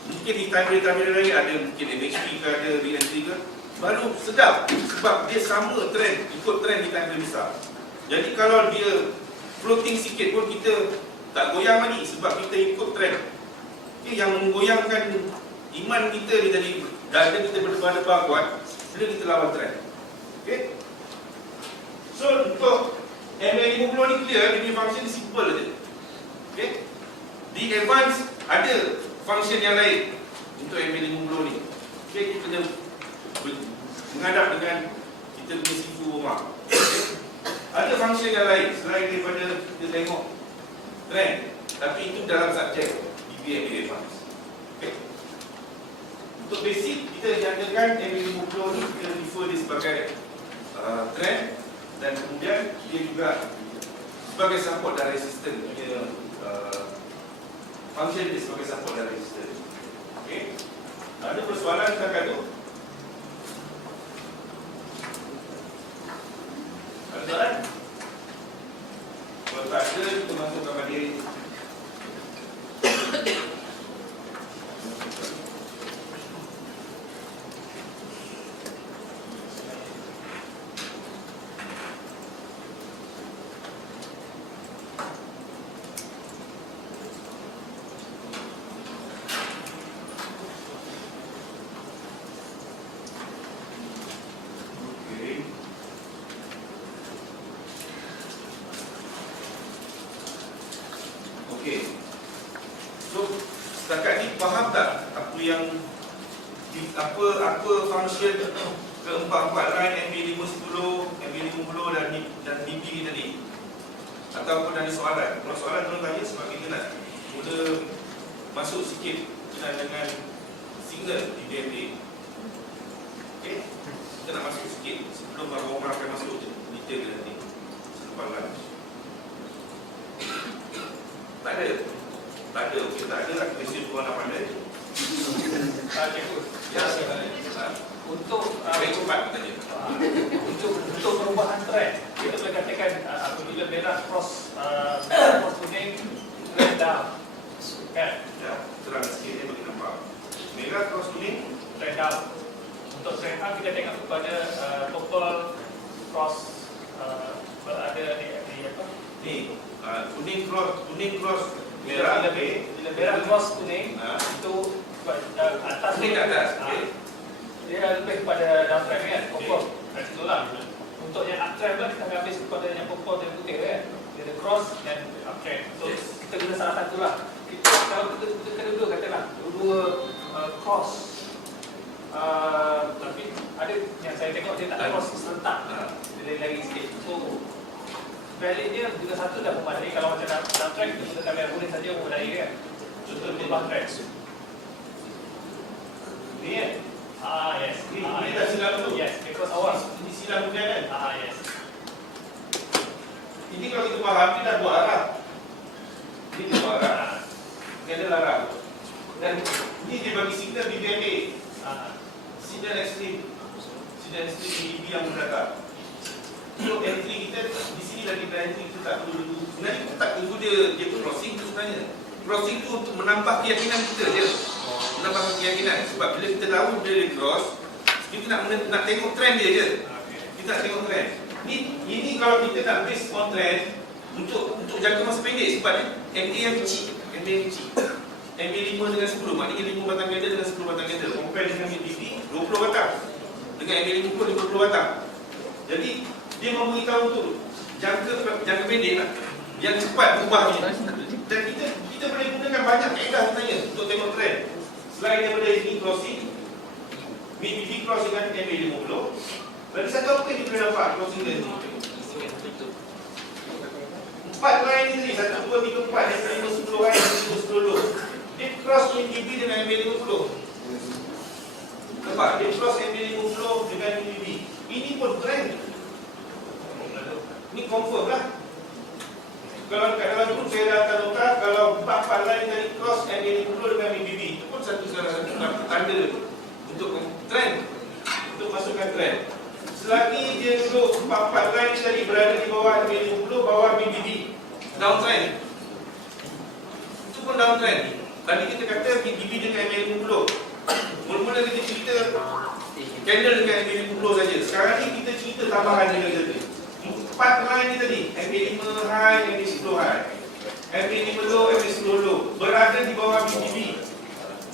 Mungkin di time frame lain ada, mungkin MHP ke ada, re-entry ke, baru sedap sebab dia sama trend, ikut trend di time frame besar. Jadi kalau dia floating sikit pun kita tak goyang lagi sebab kita ikut trend. Okay, yang menggoyangkan iman kita ni tadi, dada kita berdebar-debar kuat bila kita lawan trend. Okay? So untuk MA50 ni clear, dia punya function ni simple je. Okay? Di advance ada function yang lain untuk MA50 ni. Okay, kita kena menghadap dengan kita punya sifu rumah. Okay? Ada function yang lain selain daripada kita tengok trend, tapi itu dalam subjek DBA advance. Okay? Untuk basic, kita jadikan MA50 ni, kita refer dia sebagai trend, dan kemudian dia juga sebagai support dan resistance punya function dia sebagai support dan resistance. Okay? Ada persoalan setakat tu? Ada soalan? Kalau tak ada, kita masuk ke materi. Okey. So setakat ni faham tak apa yang apa function keempat-empat line MB510, MB50 dan DB ni tadi? Ataupun ada soalan? Kalau soalan tolong tanya sebab kita nak mula masuk sikit dengan signal di DMA. Okey. Kita nak masuk sikit sebelum Abang Omar akan masuk detail ke nanti selepas lunch. Tak ada? Tak ada, okey, tak ada lah. Question tu nak pandai. Cikgu, Ya, untuk baik cepat tanya. untuk perubahan trend, kita boleh katakan apabila merah cross kuning, trend down, kan? Ya, terang sikit dia bagi nampak. Merah cross kuning, Trend down. Untuk trend up kita tengok kepada purple cross ada di apa? ni kuning cross merah. Bila merah cross kuning itu atas Kuning ke atas, okey. dia lebih kepada downtrend kan, purple. Itulah. Untuk yang uptrend pun kita akan habis kepada yang purple dan putih kan. Dia ada cross dan uptrend. So kita guna salah satu lah. Kalau kita kena dua katalah, dua cross. Tapi ada yang saya tengok dia tak cross serentak. Dia lagi sikit. So value dia juga satu dah memadai. Kalau macam downtrend kita gunakan merah kuning saja memadai kan. Contoh berubah trend. Ni kan? Yes. Ini dah silam tu. Yes, because awas. Ini silam tu kan? Yes. Ini kalau kita faham, dia dah dua arah. Ini dua arah. Dia ada arah. Dan ini dia bagi signal BBMA. Signal ekstrim. Signal ekstrim BB yang mendatang. So entry kita di sini lagi entry kita tak perlu. Sebenarnya kita tak tunggu dia crossing tu sebenarnya. Crossing tu untuk menambah keyakinan kita je. Menambah keyakinan. Sebab bila kita tahu dia cross, kita nak tengok trend dia je. Kita nak tengok trend. Ini kalau kita nak base on trend untuk jangka masa pendek sebab MA yang kecil. MA yang kecil. MA 5 dengan 10, maknanya 5 batang candle dengan 10 batang candle. Compare dengan MACD 20 batang. Dengan MA 50 50 batang. Jadi dia memberitahu untuk jangka pendek lah, yang cepat berubahnya. Dan kita boleh gunakan banyak kaedah sebenarnya untuk tengok trend. Selain daripada ini crossing, mid cross dengan MA50, Bagi satu apa yang kita boleh nampak cross signal ni? 4 line ni tadi, 1, 2, 3, 4, MA 50 line, MA 10. Dia cross MBB dengan MA 50. Nampak? Dia cross MA 50 dengan MBB. Ini pun trend. Ini confirm lah. Kalau kat dalam group saya dah hantar nota, kalau 4 line tadi cross MA 50 dengan MBB, itu pun salah satu tanda untuk trend, untuk masukkan trend. Selagi dia duduk 4 line tadi berada di bawah MA 50, bawah MBB, downtrend. Itu pun downtrend. Tadi kita kata MBB dengan MA 50. Mula-mula kita cerita candle dengan MA 50 saja. Sekarang ni kita cerita tambahan dengan kita. 4 line ni tadi, MA 5 high, MA 10 high, MA 5 low, MA 10 low, berada di bawah BTB,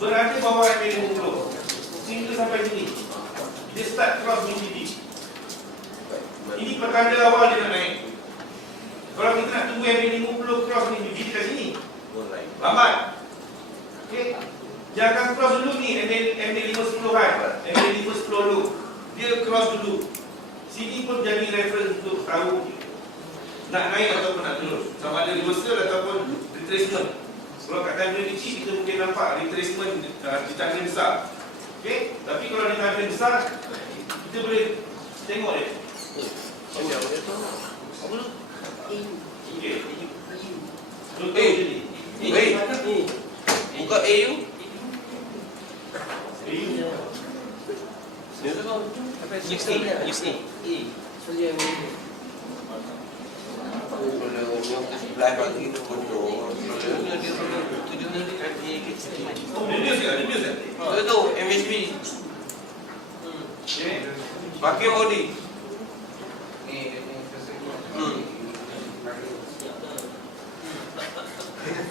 berada di bawah MA 50 sehingga sampai sini. Dia start cross BTB. Ini pertanda awal dia nak naik. Kalau kita nak tunggu MA 50 cross BTB dekat sini, lambat. Okay. Jangan cross dulu ni MA 5 10 high, MA 5 10 low. Dia cross dulu. Sini pun jadi reference untuk tahu nak naik ataupun nak turun, sama ada reversal ataupun retracement. Kalau kat time frame kecil kita mungkin nampak retracement di time frame besar. Okey, tapi kalau di time frame besar kita boleh tengok dia. Okey. Contoh jadi. Buka AU. Use A. Live lagi tu bodoh. Dia tu MSB. Pakai Audi.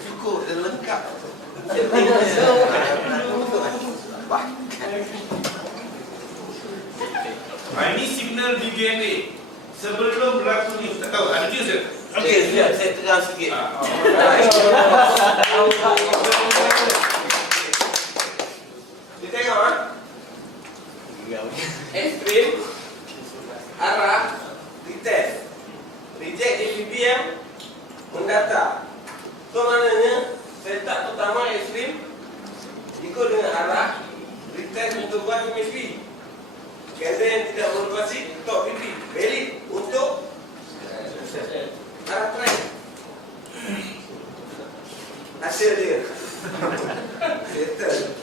Cukup dan lengkap. Ini signal BBMA sebelum berlaku ni, tak tahu ada news ke? Okey, siap, saya terang sikit. Kita tengok extreme, arah, retest, reject BBM, mendata. So maknanya setup pertama extreme ikut dengan arah, retest untuk buat MSB. Candle yang tidak melepasi top BB valid untuk arah trend. Hasil dia settle.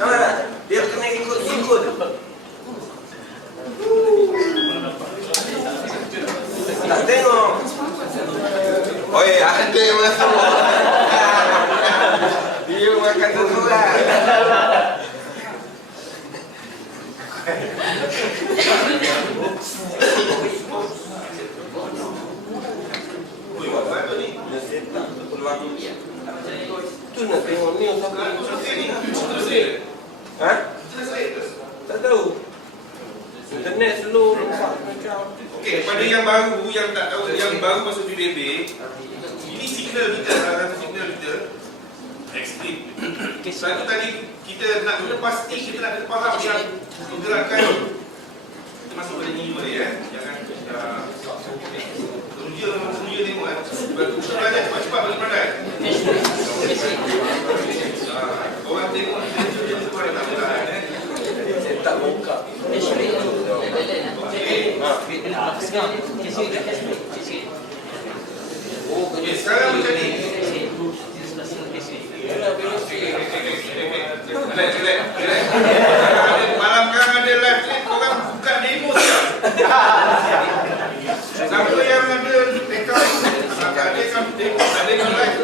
Nampak tak? Dia kena ikut-ikut. Tak tengok. Oi, ada yang masuk. Dia makan sesuai. Tu nak tengok ni ha? Tak tahu. Internet slow nampak macam. Okey, pada yang baru, yang tak tahu, yang baru masuk BBB, ini signal kita, salah satu signal kita ekstrim. Satu tadi kita nak kena pasti, kita nak kena faham yang pergerakan. Kita masuk pada ni dulu ya. Jangan teruja tengok Batu belajar cepat-cepat balik pandai. Orang tengok dia tu ada tak boleh Saya tak buka. Okey, sekarang macam ni. Relax. Malam kan ada live stream, korang buka demo siap. Siapa yang ada account, ada yang live,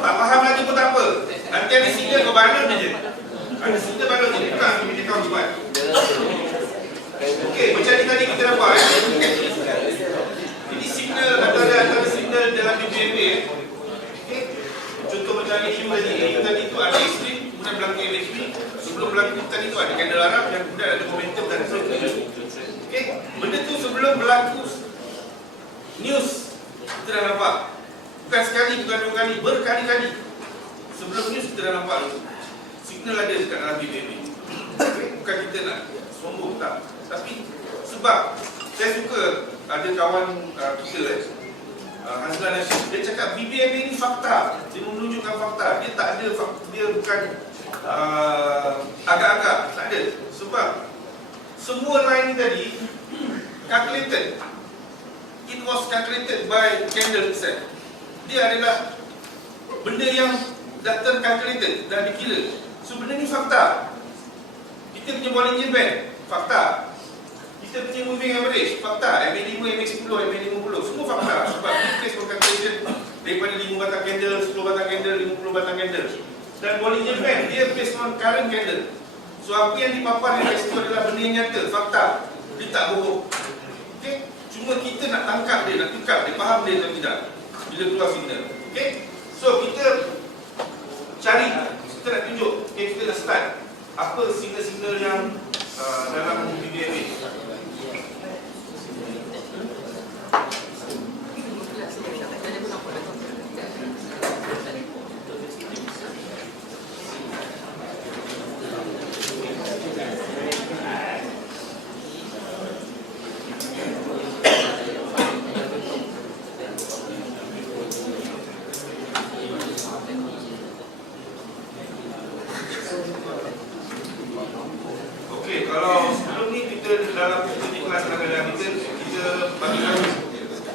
tak faham lagi pun tak apa. Nanti ada signal kau balon je. Ada signal balon je, bukan punya account cepat. Okey, macam ni tadi kita nampak ini signal antara signal dalam BBMA. Okey. Contoh macam AU tadi tu ada ekstrim, kemudian berlaku MHB. Sebelum berlaku tadi tu ada candle Arab yang kemudian ada momentum dan seterusnya. Okey, benda tu sebelum berlaku news kita dah nampak. Bukan sekali, bukan dua kali, berkali-kali. Sebelum news kita dah nampak signal ada dekat dalam BBMA. Okay? Bukan kita nak sombong, tak. Tapi sebab saya suka ada kawan kita Hazlan Hashim, dia cakap BBMA ni fakta. Dia menunjukkan fakta. Dia tak ada, dia bukan agak-agak, tak ada. Sebab semua line tadi calculated. It was calculated by Kendall itself. Dia adalah benda yang dah terkalkulated, dah dikira. So benda ni fakta. Kita punya Bollinger Band, fakta. Kita punya moving average, fakta. MA5, MA10, MA50, semua fakta. Sebab dia based on calculation daripada 5 batang candle, 10 batang candle, 50 batang candle. Dan Bollinger Band, dia based on current candle. So apa yang dipaparkan dari situ adalah benda yang nyata, fakta. Dia tak bohong. Okay? Cuma kita nak tangkap dia, nak tukar dia, faham dia atau tidak bila keluar signal. Okay? So kita cari, kita nak tunjuk, okay, kita nak start apa signal-signal yang dalam BBMA. Okey, kalau sebelum ni kita dalam kelas kadang-kadang kita bagikan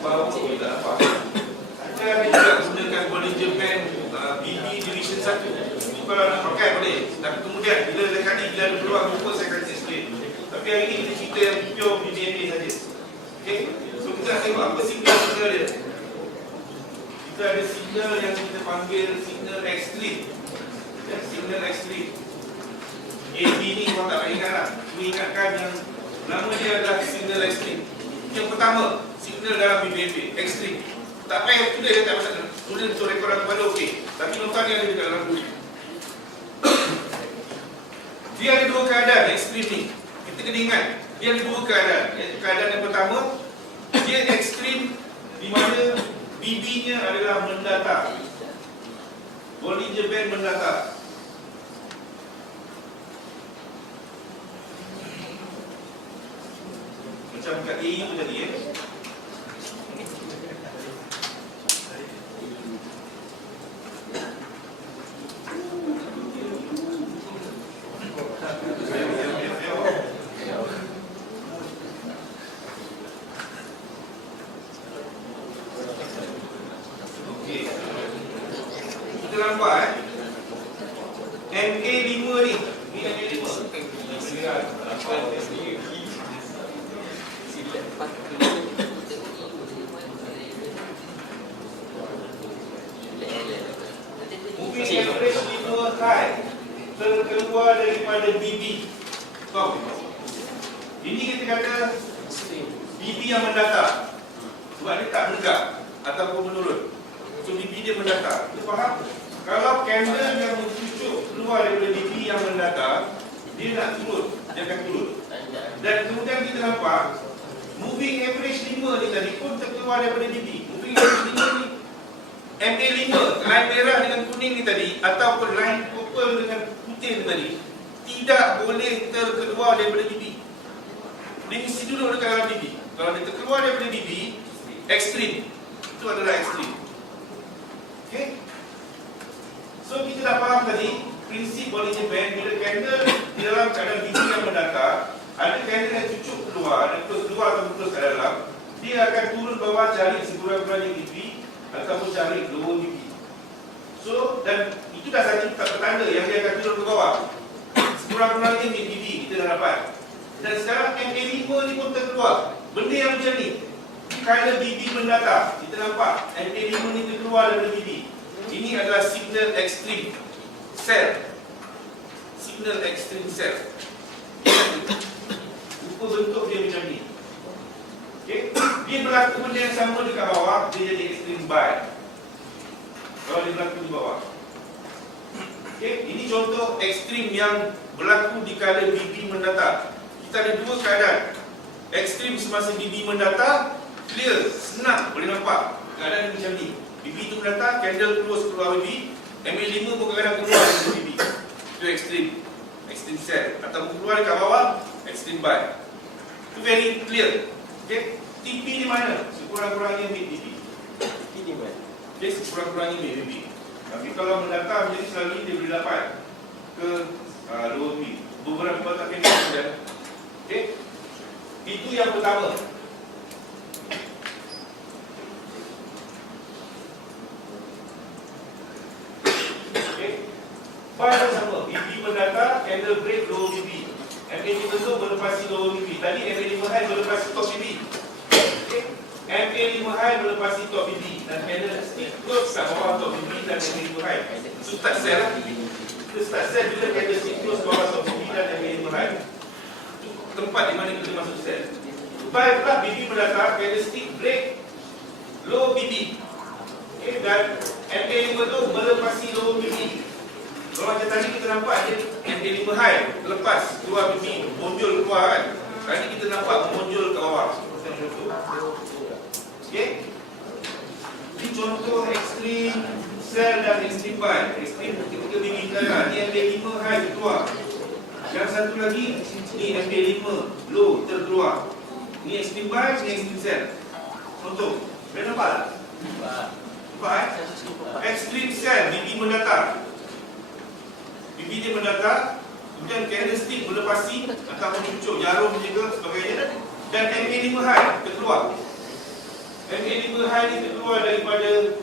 bahawa kita apa. Kita ada juga gunakan Bollinger Band BB Division 1. Itu kalau nak pakai boleh. Dan kemudian bila ada peluang jumpa saya akan explain. Tapi hari ni kita cerita yang pure BBMA saja. Okey. So kita nak tengok apa signal dia. Kita ada signal yang kita panggil signal extreme. Signal extreme. AB ni korang tak payah ingat lah. Cuma ingatkan yang nama dia adalah signal extreme. Yang pertama, signal dalam BBMA, extreme. Tak payah tulis, dia tak masalah. Tulis untuk rekoran kepala, okey. Tapi nota ni ada dekat dalam buku. Dia ada dua keadaan extreme ni. Kita kena ingat, dia ada dua keadaan. Keadaan yang pertama, dia extreme di mana BB-nya adalah mendatar. Bollinger Band mendatar. Macam kat A tu tadi Okey. Kita nampak MA5 ni. Ni MA5. Moving average 5 high terkeluar daripada BB. Stop. Ini kita kata BB yang mendatar. Sebab dia tak menegak ataupun menurun. So BB dia mendatar. Kita faham? Kalau candle yang mencucuk keluar daripada BB yang mendatar, dia nak turun, dia akan turun. Dan kemudian kita nampak moving average 5 ni tadi pun terkeluar daripada BB. Moving average 5 ni MA5, line merah dengan kuning ni tadi ataupun line purple dengan putih ni tadi tidak boleh terkeluar daripada BB. Dia mesti duduk dekat dalam BB. Kalau dia terkeluar daripada BB, ekstrim. Itu adalah ekstrim. Okay? So kita dah faham tadi prinsip Bollinger Band. Bila candle di dalam keadaan BB yang mendatar, ada candle yang cucuk keluar, ada terus keluar atau terus ke dalam, dia akan turun bawah cari sekurang-kurangnya BB ataupun cari lower BB. So, dan itu dah satu petanda yang dia akan turun ke bawah. Sekurang-kurangnya BB kita dah dapat. Dan sekarang MA5 ni pun terkeluar. Benda yang macam ni, kalau BB mendatar, kita nampak MA5 ni terkeluar daripada BB. Ini adalah signal extreme cell. Signal extreme cell. Rupa bentuk dia macam ni. Okay? Dia berlaku benda yang sama dekat bawah, dia jadi extreme buy. Kalau dia berlaku di bawah. Okay? Ini contoh ekstrim yang berlaku di kala BB mendatar. Kita ada dua keadaan. Ekstrim semasa BB mendatar, clear, senang, boleh nampak. Keadaan macam ni. BB tu mendatar, candle terus keluar BB. MA5 pun kadang-kadang keluar dari BB. Itu ekstrim. extreme cell. Atau keluar dekat bawah, extreme buy. Itu very clear. Okay? TP ni mana? Sekurang-kurangnya mid TP. Ini man. Okay, sekurang-kurangnya mid TP. Tapi kalau mendatar menjadi selalu dia boleh dapat ke lower P. Beberapa tapi ni sudah. Okay? Itu yang pertama. Okay? Pada sama, BB mendatar, candle break lower BB. MA dibentuk melepasi lower BB. Tadi MA5 high melepasi top BB. Okay? MA5 high melepasi top BB. Dan candle stick close kat bawah top BB dan MA5 high. Itu start sell lah. Itu start sell bila candle stick close bawah top BB dan MA5 high. Itu tempat di mana kita masuk sell. Buy pula BB mendatar, candle stick break low BB. Okay? Dan MA5 tu melepasi low BB. Kalau macam tadi kita nampak dia MA5 high lepas keluar BB, monjol keluar kan. Tadi kita nampak monjol ke bawah. Okey. Ini contoh extreme sell dan extreme buy. Extreme ketika BB keluar, ni MA5 high keluar. Yang satu lagi ni MA5 low terkeluar. Ni extreme buy, ni extreme sell. Contoh, boleh nampak tak? Nampak extreme sell BB mendatar. BB dia mendatar, kemudian candlestick melepasi atau mencucuk jarum juga sebagainya, dan MA5 high terkeluar. MA5 high ni terkeluar daripada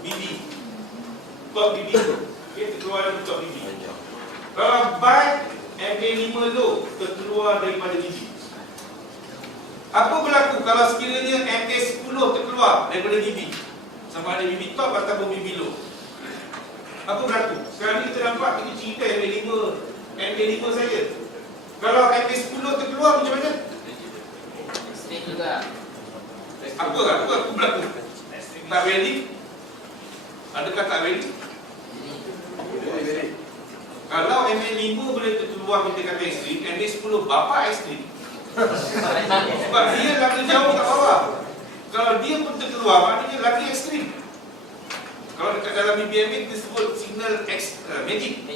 BB, top BB. Okay, terkeluar dari top BB. Kalau buy, MA5 low terkeluar daripada BB. Apa berlaku kalau sekiranya MA10 terkeluar daripada BB? Sama ada BB top ataupun BB low. Apa berlaku? Sekarang ni kita nampak, kita cerita MA5 saja. Kalau MA10 terkeluar macam mana? Extreme juga. Apa berlaku? Tak valid? Adakah tak valid? Kalau MA5 boleh terkeluar kita kata ekstrim, MA10 bapa ekstrim. Sebab dia lagi jauh kat bawah. Kalau dia pun terkeluar, maknanya lagi ekstrim. Kalau dekat dalam BBMA kita sebut signal magic.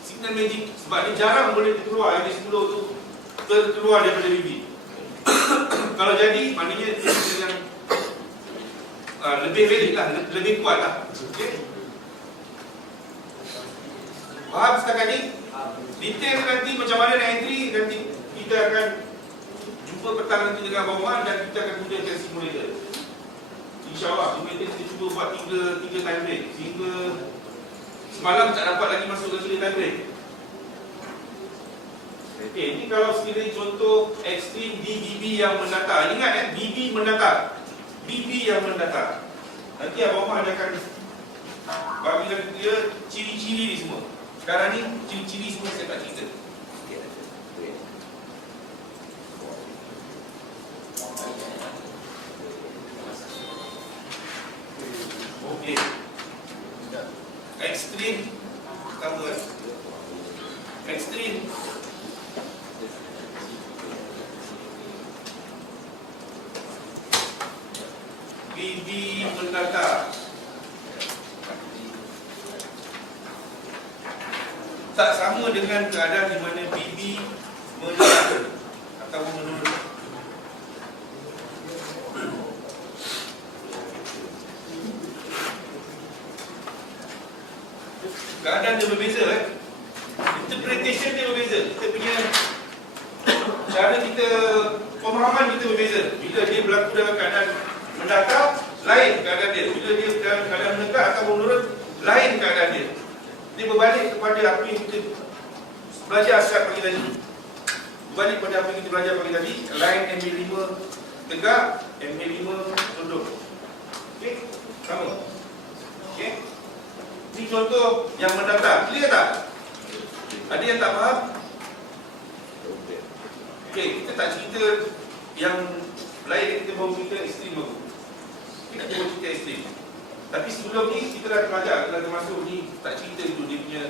Signal magic. Sebab dia jarang boleh terkeluar. MA10 tu terkeluar daripada BB. Kalau jadi, maknanya dia yang lebih valid lah, lebih kuat lah. Okay? Faham setakat ni? Detail nanti macam mana nak entry, nanti kita akan jumpa petang nanti dengan Abang Wan dan kita akan gunakan simulator. InsyaAllah, simulator kita cuba buat 3 time break. Sehingga semalam tak dapat lagi masuk ke 3 time break. Okey, ini kalau sekiranya contoh ekstrim di BB yang mendatar. Ingat BB mendatar. BB yang mendatar. Nanti Abang Wan akan bagikan dia ciri-ciri ni semua. Sekarang ni ciri-ciri semua saya tak cerita. Okey. Ekstrim pertama kan. Ekstrim BB mendatar. Tak sama dengan keadaan di mana BB mendatar atau menurun. Keadaan dia berbeza interpretation dia berbeza. Kita punya cara kita, pemahaman kita berbeza. Bila dia berlaku dalam keadaan mendatar, lain keadaan dia. Bila dia dalam keadaan menegak atau menurun, lain keadaan dia. Dia berbalik kepada apa yang kita belajar sejak pagi tadi. Berbalik kepada apa yang kita belajar pagi tadi. Line MA5 tegak, MA5 tunduk. Okey, sama. Okey. Ini contoh yang mendatar. Clear tak? Ada yang tak faham? Okey, kita tak cerita yang lain, kita baru cerita ekstrim baru. Kita baru cerita ekstrim. Tapi sebelum ni kita dah belajar, kita dah masuk ni, tak cerita dulu dia punya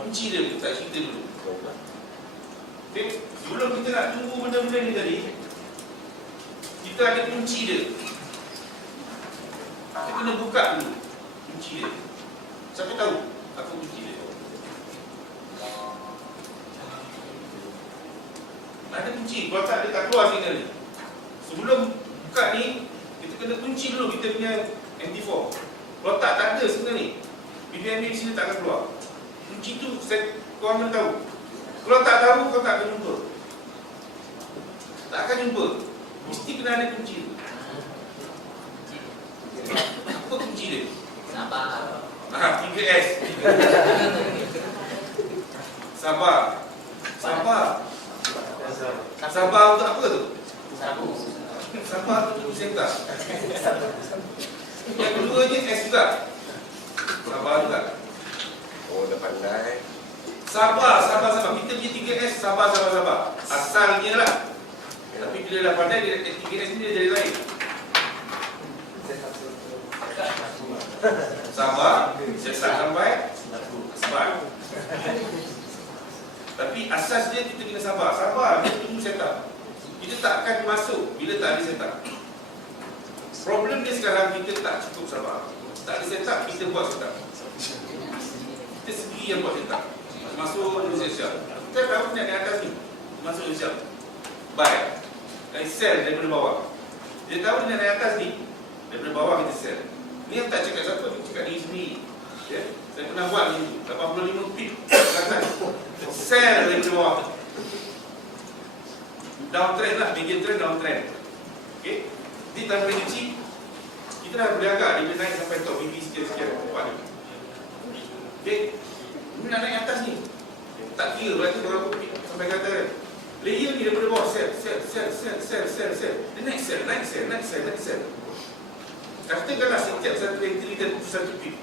kunci dia, tak cerita dulu. Okay. Sebelum kita nak tunggu benda-benda ni tadi, kita ada kunci dia. Kita kena buka dulu kunci dia. Siapa tahu apa kunci dia? Ada kunci. Kalau tak, dia tak keluar signal ni. Sebelum buka ni, kita kena kunci dulu kita punya MT4. Kalau tak, tak ada signal ni. BBMA di sini tak akan keluar. Kunci tu, korang kena tahu. Kalau tak tahu, kau tak akan jumpa. Tak akan jumpa. Mesti kena ada kunci tu. Apa kunci dia? Sabar. 3S. Sabar. Sabar. Sabar untuk apa tu? Sabu. Sabar untuk sentak. Yang kedua je S juga. Sabar juga. Oh, dah pandai. Sabar. Kita punya 3S, sabar. Asalnya lah. Tapi bila dah pandai, dia 3S ni dia jadi lain. Sabar, sesak sampai sabar. Tapi asas dia kita kena sabar. Sabar, dia tunggu setup. Kita tak akan masuk bila tak ada setup. Problem dia sekarang, kita tak cukup sabar. Tak ada setup, kita buat setup. Kita sendiri yang buat setup. Masuk dulu siap. Kita tahu ni atas ni. Masuk dulu siap. Baik. Dan sell daripada bawah. Dia tahu dia naik atas ni. Daripada bawah kita sell. Ni yang tak cakap siapa, kita cakap diri sendiri. Ya? Saya pernah buat ni 85 pip belakang. Sell daripada bawah. Downtrend lah, medium trend, downtrend. Okay? Di tanpa kecil, kita dah beragak, dia boleh naik sampai top BB sekian-sekian. Okay? Ini nak naik atas ni. Tak kira berarti berapa pip sampai ke atas kan. Layer ni daripada bawah, sell. Dia naik sell. Katakanlah setiap satu entry dan satu pip.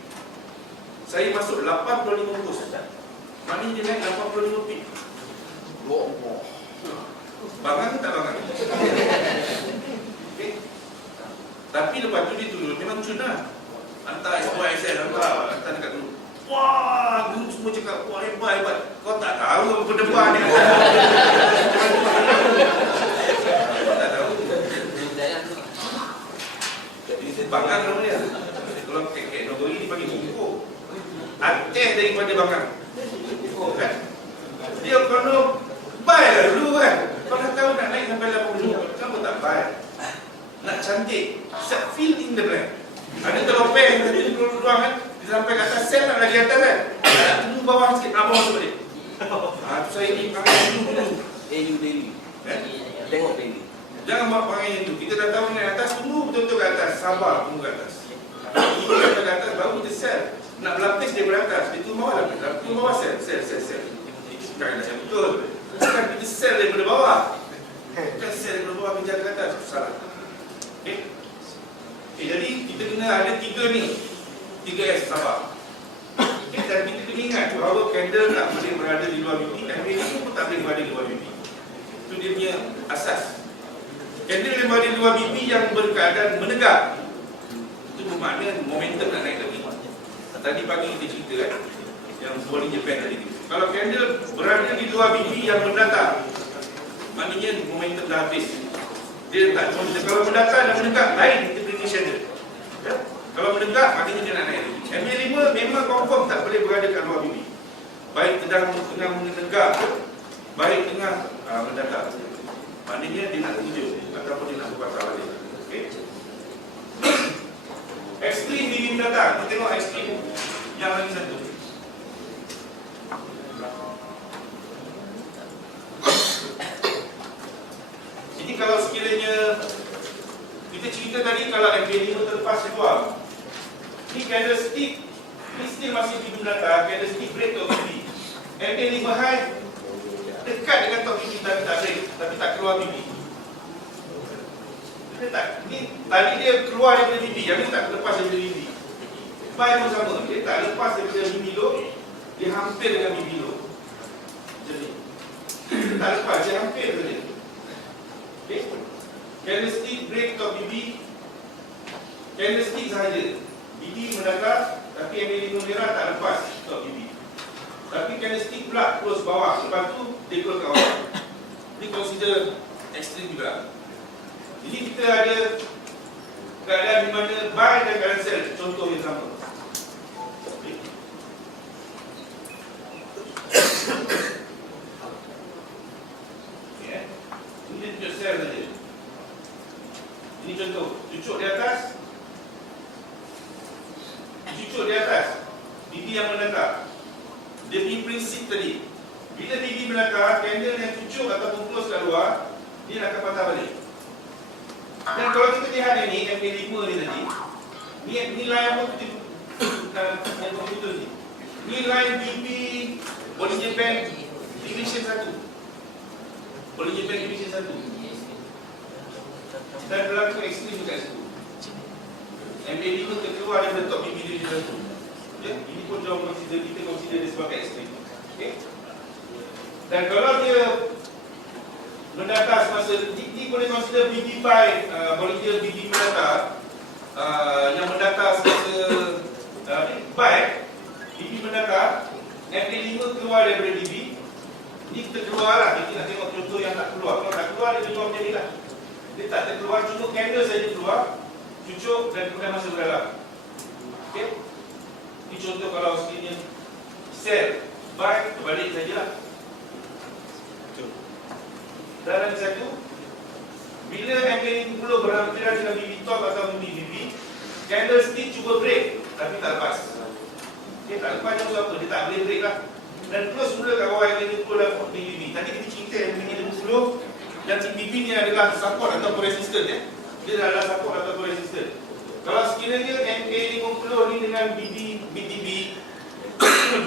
Saya masuk 85 pos. Maknanya dia naik 85 pip. Bangang ke tak bangang? Okay. Tapi lepas tu dia turun, memang cun lah. Hantar SYSL, hantar dekat dulu. Wah, guru semua cakap, wah hebat. Kau tak tahu apa depan ni. Tak tahu. Bangang nama dia. Kalau kek Nogori dipanggil buku. Aceh daripada bangang. Kan? Dia kalau buy lah dulu kan. Kau dah tahu nak naik sampai 80, kenapa tak buy? Nak cantik, set fill in the blank. Ada teropeng, ada ruang kan. Dia sampai kat atas, sell nak lagi atas kan. Nak tunggu bawah sikit, bawah tu balik. Tu saya ni panggil dulu. Daily. Tengok daily. Jangan buat panggil yang tu. Kita dah tahu naik atas, tunggu betul-betul kat atas. Sabar, tunggu kat atas. Tunggu kat atas, baru kita sell. Nak berlapis daripada atas, dia turun bawah lapis. Turun bawah, sell. Itu kaedah yang betul. Bukan kita sell daripada bawah. Bukan sell daripada bawah, kita ke atas. Salah. Okay, jadi kita kena ada 3 ni. 3S, sabar. Okay, dan kita kena ingat bahawa candle tak boleh berada di luar BP. MA pun tak boleh berada di luar BP. Itu dia punya asas. Candle yang berada di luar BP yang berkeadaan menegak, itu bermakna momentum nak naik lagi. Tadi pagi kita cerita kan, yang Falling Japan tadi tu. Kalau candle berada di luar BP yang mendatar, maknanya momentum dah habis. Dia tak cuma kalau mendatar dan menegak lain interpretation dia. Ya? Kalau menegak maknanya dia nak naik lagi. MA5 memang confirm tak boleh berada kat luar BP. Baik tengah menegak, baik tengah mendatar. Maknanya dia nak tunjuk ataupun dia nak berpasal balik. Okey. Ekstrim BB mendatar. Kita tengok ekstrim yang lagi satu. Jadi kalau sekiranya kita cerita tadi kalau MA5 terlepas keluar, ni candlestick ni still masih BB mendatar, candlestick break to BB. MA5 high dekat dengan top BB tapi tak keluar BB. Dia tak, ni tadi dia keluar daripada BB, yang ni tak lepas daripada BB. Buy pun sama, dia tak lepas daripada BB low, dia hampir dengan BB low. Jadi dia tak lepas, dia hampir dengan dia. Okay. Candlestick break top BB, candlestick sahaja. BB mendatar, tapi MA5 merah tak lepas top BB. Tapi candlestick pula close bawah, lepas tu dia close kat bawah. Ini consider ekstrim juga. Jadi kita ada keadaan di mana buy dan keadaan sell, contoh yang sama. Okay. Okay. cucuk di atas, bibi yang menakar. Dia punya prinsip tadi. Bila bibi menakar, candle yang cucuk ataupun close kat luar, dia akan patah balik. Dan kalau kita lihat ini, MA5 ni tadi, ni line apa tu? Yang komputer ni. Ni line BB Bollinger Band Division 1. Bollinger Band Division 1. Dan berlaku ekstrim dekat situ. MA5 terkeluar daripada top BB Division 1. Ya, ini pun jauh kita consider dia sebagai ekstrim. Okay? Dan kalau dia mendatar semasa ini boleh consider BB5 Bollinger BB mendatar yang mendatar semasa baik BB mendatar, MA5 keluar daripada BB. Ini kita keluar lah, kita nak tengok contoh yang tak keluar. Kalau tak keluar, dia keluar macam ni lah. Dia tak terkeluar, cuma candle saja keluar, cucuk dan kemudian masuk ke dalam. Okay? Ini contoh kalau sekiranya sell, buy, terbalik sajalah. Dan lagi satu, bila MA50 berhampiran dengan BB top atau BB, candlestick cuba break tapi tak lepas. Okay, tak lepas yang apa? Dia tak boleh break lah. Dan close mula kat bawah MA50 dan BB. Tadi kita cerita MA50 dan BB ni adalah support ataupun resistance. Dia adalah support ataupun resistance. Kalau sekiranya MA50 ni dengan BB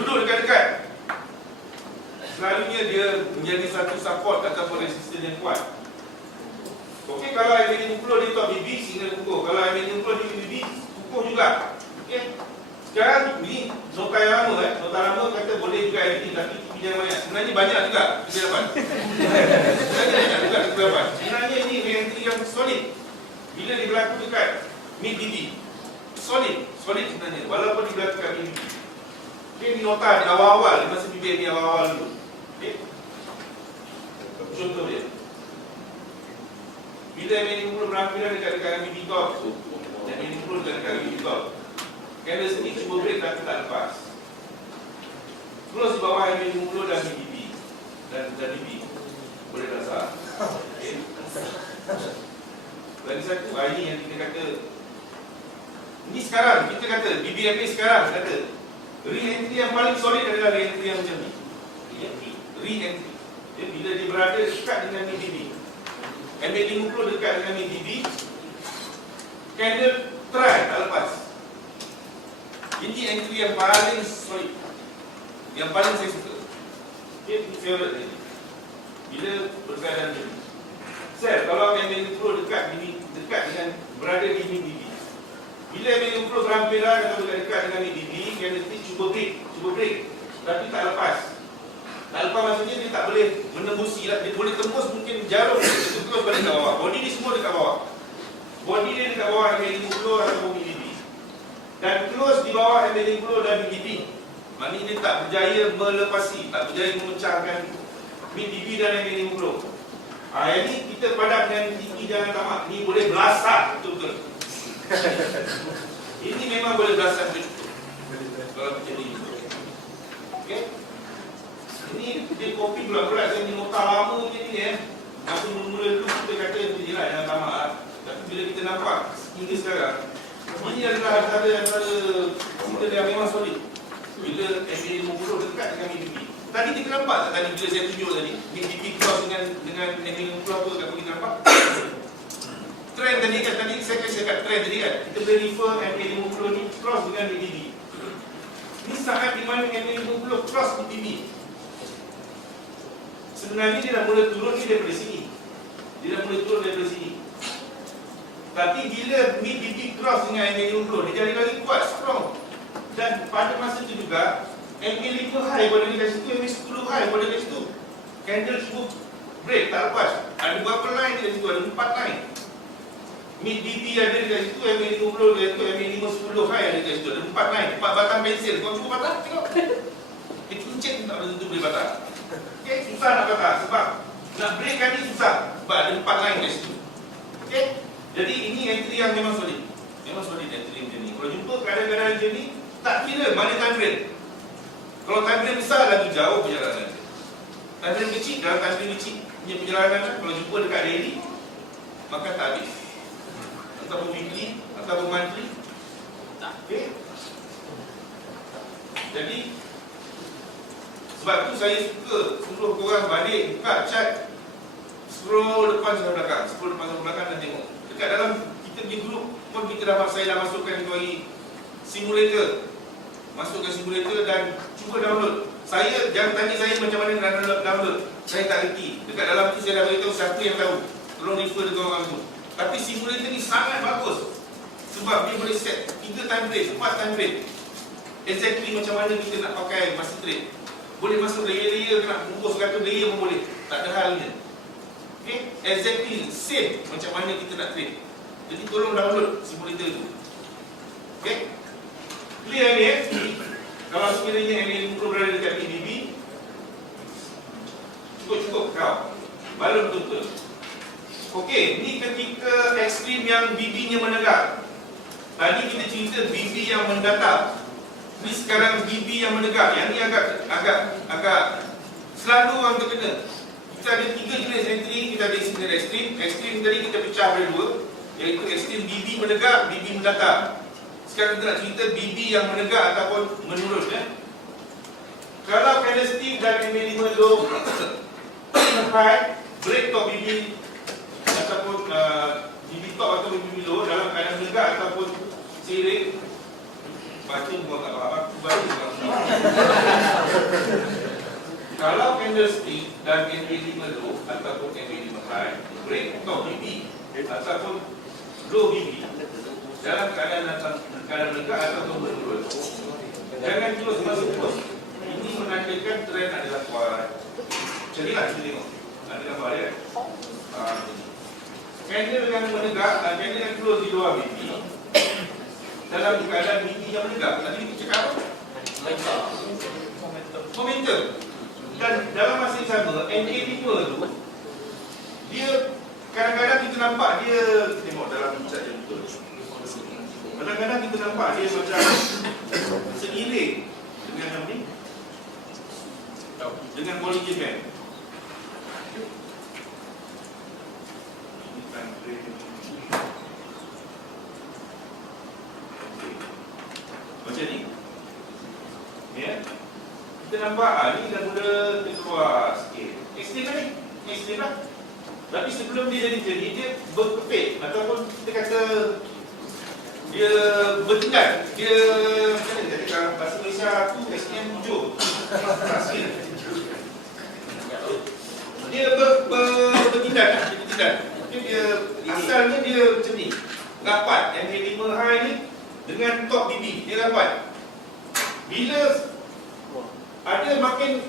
duduk dekat-dekat, selalunya dia menjadi satu support ataupun resistance yang kuat. Okey, kalau MA50 dia top BB, signal kukuh. Kalau MA50 di BB, kukuh juga. Okey. Sekarang ni nota yang lama nota lama kata boleh juga editing tapi TP jangan banyak. Sebenarnya banyak juga kita dapat. Sebenarnya banyak juga kita dapat. Sebenarnya ini entry yang solid. Bila dia berlaku dekat mid BB, solid sebenarnya walaupun dia berlaku dekat mid BB. Okey, ni nota di awal-awal, di masa BB ni awal-awal dulu. Okay. Contoh dia, bila MA50 berhampiran dekat BB top, MA50 dekat BB top, candlestick cuba break tapi tak lepas. Close di bawah MA50 dan BB dan BB boleh rasa. Okay. Lagi satu, ini yang kita kata, ini sekarang kita kata BBMA sekarang kata re-entry yang paling solid adalah re-entry yang macam ni. Re-entry. Bila dia berada dekat dengan BB, MA50 dekat dengan BB, candle try tak lepas. Ini entry yang paling solid, yang paling saya suka. Okay, ini favorite ni. Bila berkeadaan ni, sell kalau MA50 dekat dengan berada di BB. Bila MA50 berhampiran atau dekat dengan BB, candlestick cuba break, tapi tak lepas. Tak lepas maksudnya dia tak boleh menembusi lah. Dia boleh tembus mungkin jarum itu terus balik ke bawah. Body ni semua dekat bawah. Body dia dekat bawah MA50 atau BB. Dan close di bawah MA50 dan BB. Maknanya dia tak berjaya melepasi, tak berjaya memecahkan BB dan MA50. Yang ni kita padam dengan tinggi jangan tamak. Ni boleh belasak betul-betul. Ini memang boleh belasak betul. Kalau macam ni. Okay. Ini dia kopi pula-pula saya ni nota lama macam ni masa mula-mula dulu kita kata macam ni lah, jangan tamak. Tapi bila kita nampak hingga sekarang, ini adalah antara kita yang memang solid. Bila MA50 dekat dengan BB. Tadi kita nampak tak tadi bila saya tunjuk tadi BB cross dengan MA50 apa kat kita nampak? Trend tadi kan, tadi saya kat trend tadi kan. Kita boleh refer MA50 ni cross dengan BB. Ini saat di mana MA50 cross BB. Sebenarnya dia dah mula turun ni daripada sini. Tapi bila BB cross dengan MA50, dia jadi lagi kuat, strong. Dan pada masa itu juga MA5 high pada dekat situ, MA10 high pada dekat situ. Candle cukup break, tak lepas. Ada berapa line dekat situ? Ada 4 line. Mid BB ada dekat situ, MA50 dekat situ, MA510 high ada dekat situ. Ada 4 line, 4 batang pensel. Kau cukup patah, tengok. Itu encik tak tentu boleh patah. Okay, susah nak patah sebab nak break kan ni susah. Sebab ada 4 line dekat situ. Okay, jadi ini entry yang memang solid. Memang solid entry macam ni. Kalau jumpa keadaan-keadaan macam ni, tak kira mana time frame. Kalau time frame besar lagi jauh perjalanan. Time frame kecil, dalam time frame kecil punya perjalanan, kalau jumpa dekat daily, maka tak habis. Ataupun weekly, ataupun monthly. Okay. Jadi sebab tu saya suka suruh korang balik buka chat, scroll depan sampai belakang, scroll depan sampai belakang dan tengok. Dekat dalam kita punya group pun saya dah masukkan kembali simulator. Masukkan simulator dan cuba download. Saya jangan tanya saya macam mana nak download. Saya tak reti. Dekat dalam tu saya dah beritahu siapa yang tahu. Tolong refer dekat orang tu. Tapi simulator ni sangat bagus. Sebab dia boleh set 3 time frame, 4 time frame. Exactly macam mana kita nak pakai masa trade. Boleh masuk layer-layer, nak bungkus 100 layer pun boleh. Tak ada halnya. Okay? Exactly same macam mana kita nak trade. Jadi tolong download simulator tu. Okay? Clear ni Kalau sekiranya MA50 berada dekat PBB, cukup kau baru betul-betul. Okey, ni ketika ekstrim yang BB nya menegak. Tadi kita cerita BB yang mendatar. Ni sekarang BB yang menegak. Yang ni agak selalu orang terkena. Kita ada 3 jenis entry, kita ada signal ekstrim. Ekstrim tadi kita pecah pada 2, iaitu ekstrim BB menegak, BB mendatar. Sekarang kita nak cerita BB yang menegak ataupun menurun. Kalau candlestick dan MA5 low high, break top BB ataupun BB top atau BB low dalam keadaan menegak ataupun seiring, baca buat tak faham, aku baca tak faham. Kalau candlestick dan MA5 low ataupun MA5 high, break top BB ataupun low BB dalam keadaan menegak ataupun menurun, jangan terus masuk pos. Ini menandakan trend adalah kuat. Jadilah kita tengok. Ada gambar dia. Candle yang menegak, candle yang close di luar BB dalam keadaan BB yang menegak. Tadi kita cakap apa? Momentum. Dan dalam masa yang sama, MA5 tu dia kadang-kadang kita nampak dia, tengok dalam chat dia betul. Kadang-kadang kita nampak dia macam seiring dengan apa ni? Dengan Bollinger Band. Macam ni. Ya. Kita nampak ni dah mula keluar sikit. Ekstrim ni. Ekstrim lah. Tapi sebelum dia jadi dia berkepit ataupun kita kata dia bertindak. Dia macam mana dia cakap bahasa Malaysia tu SPM 7. Dia bertindak. Dia asalnya dia macam ni. Rapat MA5 high ni dengan top BB dia rapat. Bila ada makin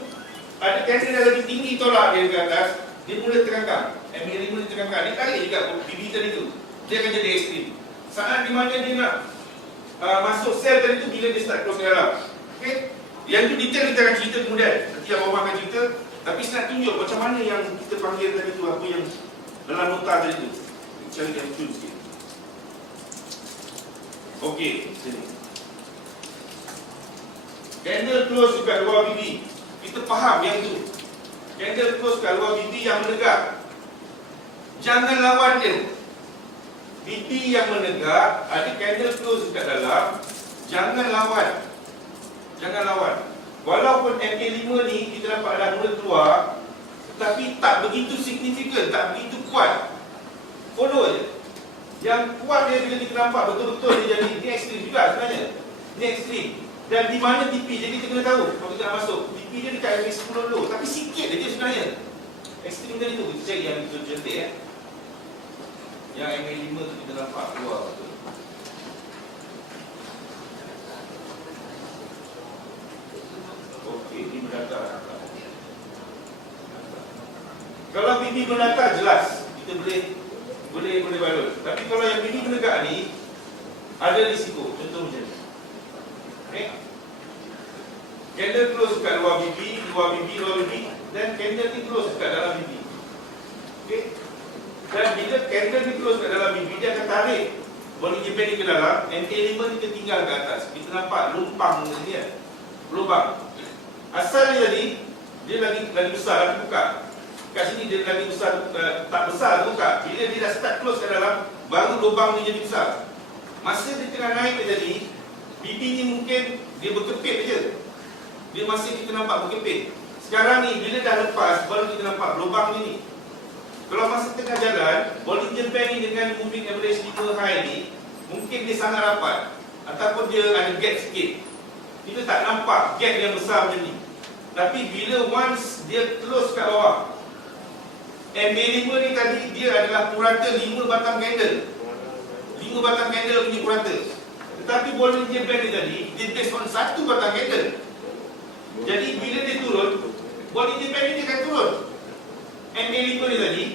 ada candle dah lebih tinggi tolak dia ke atas, dia mula terangkang. MA5 dia terangkang. Dia tarik juga BB tadi tu. Dia akan jadi ekstrim. Saat di mana dia nak masuk sell tadi tu bila dia start close ke dalam. Okay? Yang tu detail kita akan cerita kemudian. Nanti Abang akan cerita. Tapi saya nak tunjuk macam mana yang kita panggil tadi tu, apa yang dalam nota tadi tu. Cari yang tu sikit. Okey, sini. Candle close dekat luar BB. Kita faham yang tu. Candle close dekat luar BB yang menegak. Jangan lawan dia. BB yang menegak, ada candle close dekat dalam, jangan lawan. Jangan lawan. Walaupun MA5 ni kita dapat dah mula keluar, tetapi tak begitu signifikan, tak begitu kuat. Follow je. Yang kuat dia bila kita nampak betul-betul dia jadi, ni ekstrim juga sebenarnya. Ni ekstrim. Dan di mana TP, jadi kita kena tahu kalau kita nak masuk. TP dia dekat MA10 low, tapi sikit dia sebenarnya. Ekstrim tadi tu, kita cari yang betul cantik Yang MA5 tu kita nampak keluar betul. Okey, ini mendatar. Kalau BB mendatar jelas kita boleh balut. Tapi kalau yang BB menegak ni ada risiko. Contoh macam ni. Okey. Candle close kat luar BB, dan candle ni close kat dalam BB. Okey. Dan bila candle ni close kat dalam BB, dia akan tarik Bollinger Band ni ke dalam. MA5 ni kita tinggal ke atas. Kita nampak lumpang ni kan. Lubang. Asal dia tadi, dia lagi besar, lagi buka. Kat sini dia lagi besar, tak besar buka. Bila dia dah start close kat dalam, baru lubang ni jadi besar. Masa dia tengah naik tadi, BB ni mungkin dia berkepit je. Dia masih kita nampak berkepit. Sekarang ni bila dah lepas, baru kita nampak lubang ni. Kalau masa tengah jalan, Bollinger Band ni dengan moving average 5 high ni, mungkin dia sangat rapat ataupun dia ada gap sikit. Kita tak nampak gap yang besar macam ni. Tapi bila once dia close kat bawah, MA5 ni tadi dia adalah purata 5 batang candle. 5 batang candle punya purata. Tetapi Bollinger Band ni tadi, dia based on 1 batang candle. Jadi bila dia turun, Bollinger Band ni dia akan turun. MA5 ni tadi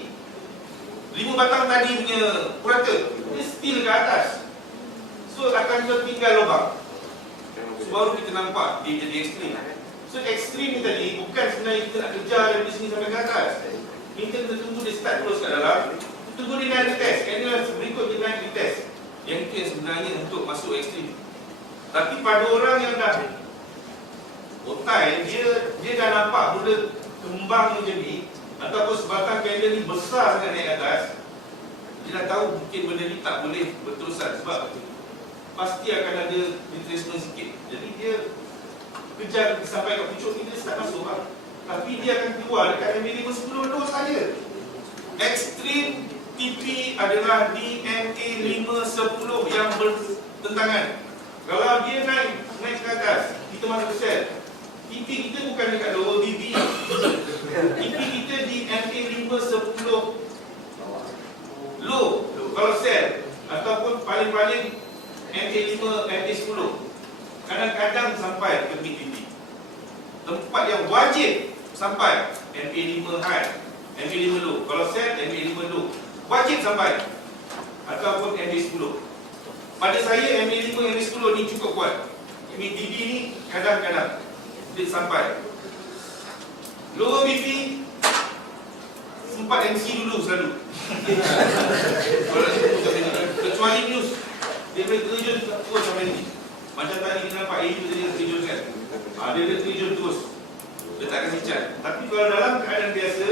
5 batang tadi punya purata, dia still ke atas. So akan tertinggal lubang. So baru kita nampak dia jadi ekstrim. So ekstrim ni tadi bukan sebenarnya kita nak kejar dari sini sampai ke atas. Kita kena tunggu dia start terus kat dalam. Tunggu dia naik retest. Candle berikut dia naik retest. Yang itu yang sebenarnya untuk masuk ekstrim. Tapi pada orang yang dah otai, dia dah nampak mula kembang macam ni, ataupun sebatang candle ni besar sangat naik atas, dia dah tahu mungkin benda ni tak boleh berterusan sebab pasti akan ada retracement sikit. Jadi dia kejar sampai kat pucuk ni, dia start masuk lah. Tapi dia akan keluar dekat MA5 10 dos saja. Ekstrim TP adalah di MA5 10 yang bertentangan. Kalau dia naik ke atas, kita masuk ke sell. TP kita bukan dekat lower BB. TP kita di MA5 10 low kalau sell, ataupun paling-paling MA5 MA10. Kadang-kadang sampai ke BTP. Tempat yang wajib sampai MA5 high, MA5 low. Kalau sell MA5 low wajib sampai, ataupun MA10. Pada saya MA5 MA10 ni cukup kuat. MATB ni kadang-kadang dia sampai. Lower BP sempat MC dulu selalu. Kecuali news, dia boleh terjun terus sampai ni. Macam tadi kita nampak AU dia terjun kan. Dia terjun terus. Dia tak kasi cat. Tapi kalau dalam keadaan biasa,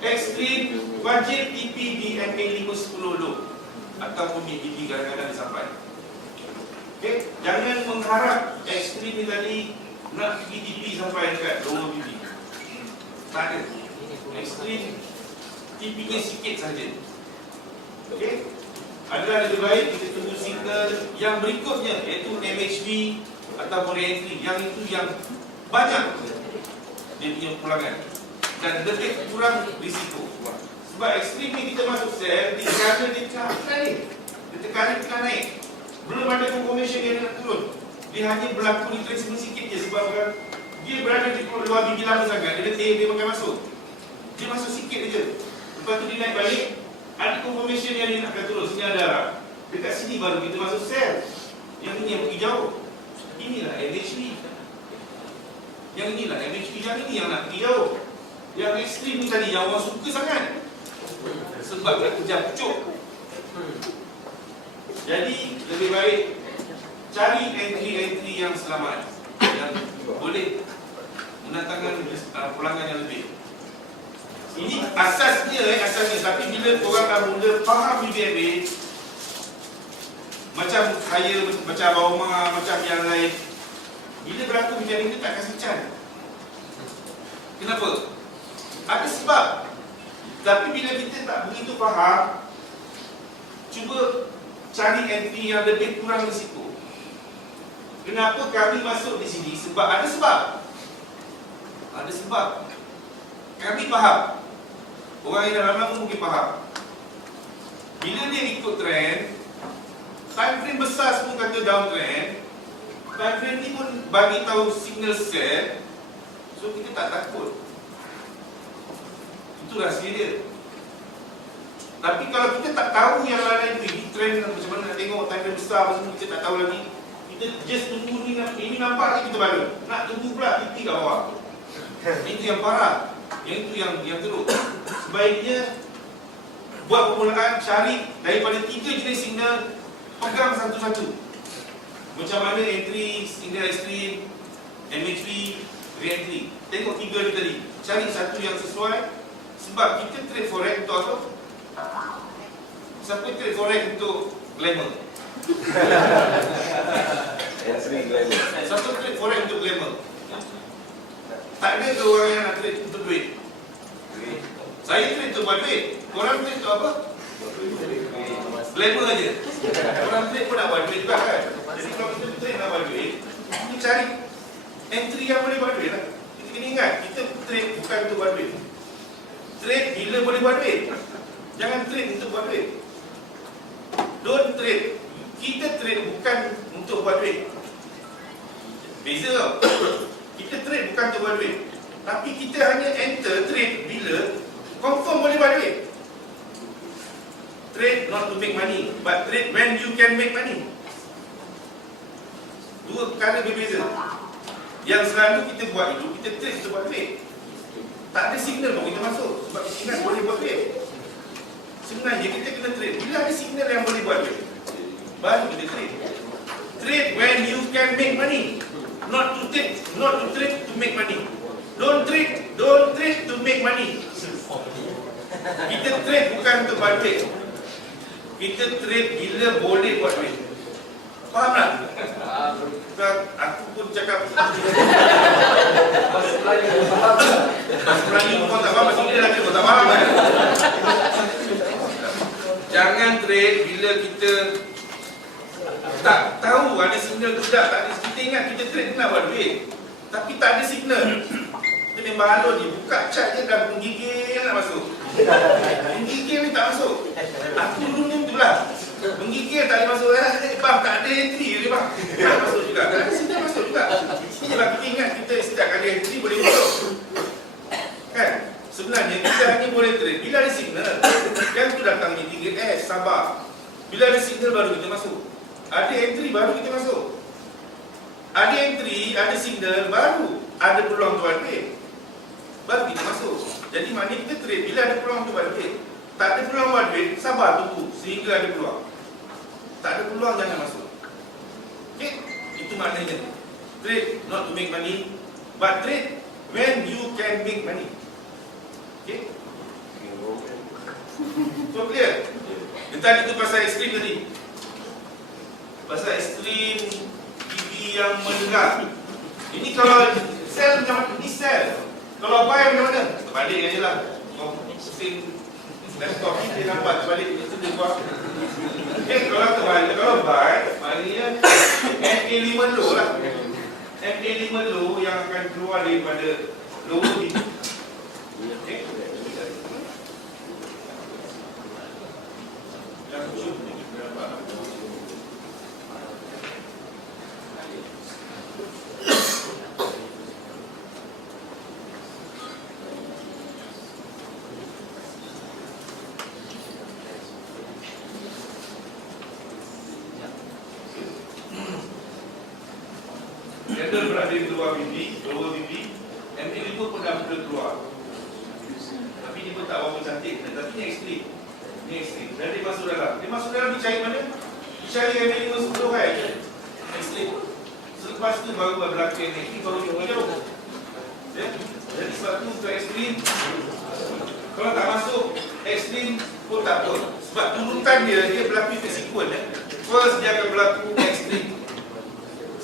ekstrim wajib TP di MA5 10 low, ataupun BTP kadang-kadang dia sampai. Okay? Jangan mengharap ekstrim ni tadi nak pergi TP sampai dekat lower BB. Tak ada. Ekstrim TP nya sikit saja. Okay? Adalah lebih baik kita tunggu signal yang berikutnya, iaitu MHV ataupun re-entry. Yang itu yang banyak dia punya pulangan dan lebih kurang risiko. Sebab ekstrim ni kita masuk sell, dia kata dia tengah naik, dia tekanan tengah naik, belum ada confirmation dia nak turun. Dia hanya berlaku retracement sikit je sebab dia berada di luar biji lama sangat. Dia makan masuk. Dia masuk sikit je. Lepas tu dia naik balik, ada confirmation yang dia nak akan turun. Sini ada arah. Dekat sini baru kita masuk sell. Yang ini yang pergi jauh. Inilah MHV. Yang inilah MHV, yang ini yang nak pergi jauh. Yang ekstrim ni tadi yang orang suka sangat. Sebab nak kejar pucuk. Jadi lebih baik cari entry-entry yang selamat, yang boleh mendatangkan pulangan yang lebih. Ini asasnya, tapi bila orang dah mula faham BBMA, macam saya, macam Bauma, macam yang lain, bila berlaku macam ini tak kasi can. Kenapa? Ada sebab. Tapi bila kita tak begitu faham, cuba cari entry yang lebih kurang risiko. Kenapa kami masuk di sini? Sebab ada sebab. Ada sebab. Kami faham. Orang yang dalam lama mungkin faham. Bila dia ikut trend, time frame besar semua kata downtrend, time frame ni pun bagi tahu signal sell. So kita tak takut. Itu rahsia dia. Tapi kalau kita tak tahu yang lain pergi trend macam mana nak tengok time frame besar apa semua, kita tak tahu lagi. Kita just tunggu ni, ini nampak lagi kita baru. Nak tunggu pula titik kat bawah. Itu yang parah. Yang itu yang teruk. Sebaiknya buat permulaan, cari daripada 3 jenis signal, pegang satu-satu. Macam mana entry, signal ekstrim, MHV, re-entry. Tengok 3 ni tadi. Cari satu yang sesuai. Sebab kita trade forex untuk apa? Siapa trade forex untuk glamour? Entry glamour. Siapa trade forex untuk glamour? Tak ada ke orang yang nak trade untuk duit? Saya trade untuk buat duit. Korang trade untuk apa? Glamour aja. Orang trade pun nak buat duit juga kan. Jadi kalau kita trade nak buat duit, kita cari entry yang boleh buat duit lah. Kita kena ingat, kita trade bukan untuk buat duit. Trade bila boleh buat duit. Jangan trade untuk buat duit. Don't trade. Kita trade bukan untuk buat duit. Beza tau. Kita trade bukan untuk buat duit. Tapi kita hanya enter trade bila confirm boleh buat duit. Trade not to make money, but trade when you can make money. Dua perkara berbeza. Yang selalu kita buat itu, kita trade untuk buat duit. Tak ada signal pun kita masuk. Sebab kita ingat boleh buat duit. Sebenarnya kita kena trade bila ada signal yang boleh buat duit, baru kita trade. Trade when you can make money. Not to trade to make money. Don't trade to make money. Kita trade bukan untuk buat duit. Kita trade bila boleh buat duit. Faham tak? Aku pun cakap bahasa Melayu kau tak faham, bahasa Inggeris lagi kau tak faham kan? Jangan trade bila kita tak tahu ada signal ke tak. Kita ingat kita trade nak buat duit, tapi tak ada signal. Kita memang halus je, buka chart je dah menggigil nak masuk. Menggigil ni tak masuk. Aku dulu macam tu lah. Menggigil tak boleh masuk. Bang tak ada entry je bang. Tak masuk juga. Tak ada signal masuk juga. Sebab kita ingat kita setiap kali entry boleh masuk. Kan? Sebenarnya kita hanya boleh trade bila ada signal. Yang tu datang ni 3S, sabar. Bila ada signal baru kita masuk. Ada entry baru kita masuk. Ada entry, ada signal baru ada peluang tu buat duit. Baru kita masuk. Jadi maknanya kita trade bila ada peluang tu buat duit. Tak ada peluang buat duit, sabar tunggu sehingga ada peluang. Tak ada peluang jangan masuk. Okay? Itu maknanya. Trade not to make money, but trade when you can make money. Okay? So clear? Tadi itu pasal ekstrim tadi. Pasal ekstrim TV yang mendengar. Ini kalau sell macam mana? Ini sell. Kalau buy macam mana? Terbalik aja lah. Pusing laptop ni dia nampak terbalik. Itu dia buat. Okay, kalau terbalik, kalau buy, maknanya MA5 low lah. MA5 low yang akan keluar daripada lower ini. Okay. Yang cukup ni kita nampak. Candle berada di luar bibi, lower bibi. MA5 pun dah mula keluar. Tapi dia pun tak berapa cantik. Tapi ni ekstrim. Ni ekstrim. Dan dia masuk dalam. Dia masuk dalam, dia cari mana? Dia cari MA5 10 kan? Ekstrim. Selepas tu baru berlaku MA5, baru dia jauh. Jadi sebab tu untuk ekstrim, kalau tak masuk ekstrim pun tak apa. Sebab turutan dia berlaku sequence. First dia akan berlaku ekstrim.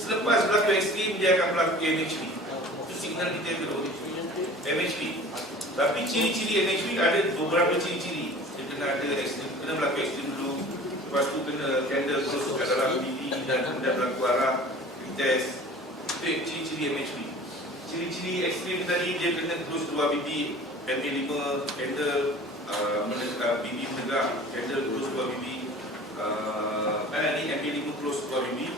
Selepas berlaku ekstrim, dia akan berlaku MHP. Itu signal kita yang kedua, MHP. Tapi ciri-ciri MHP ada beberapa ciri-ciri. Dia kena ada ekstrim, kena berlaku ekstrim dulu. Lepas tu kena candle terus kat dalam BD dan kemudian berlaku arah retest. Itu ciri-ciri MHP. Ciri-ciri ekstrim tadi, dia kena terus keluar BD, MA5, candle, BD menegak, candle terus keluar BD. Ni MA5 terus keluar BD.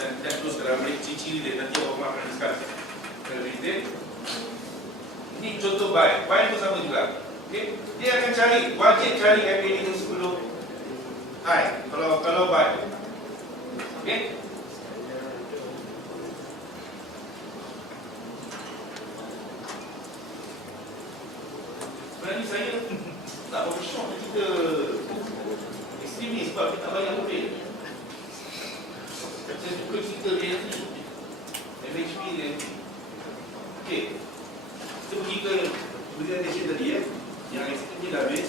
Dan terus dalam ciri-ciri dia, nanti orang akan discuss. Ini contoh buy. Buy pun sama juga. Okay? Dia akan cari, wajib cari MA5 sebelum high. Kalau buy. Okay? Sebenarnya saya tak berapa syok kita ekstrim ni sebab kita tak banyak mobil. Saya suka cerita dia ni MHP dia ni. Okay, kita pergi ke presentation tadi Yang ekstrim ni dah habis.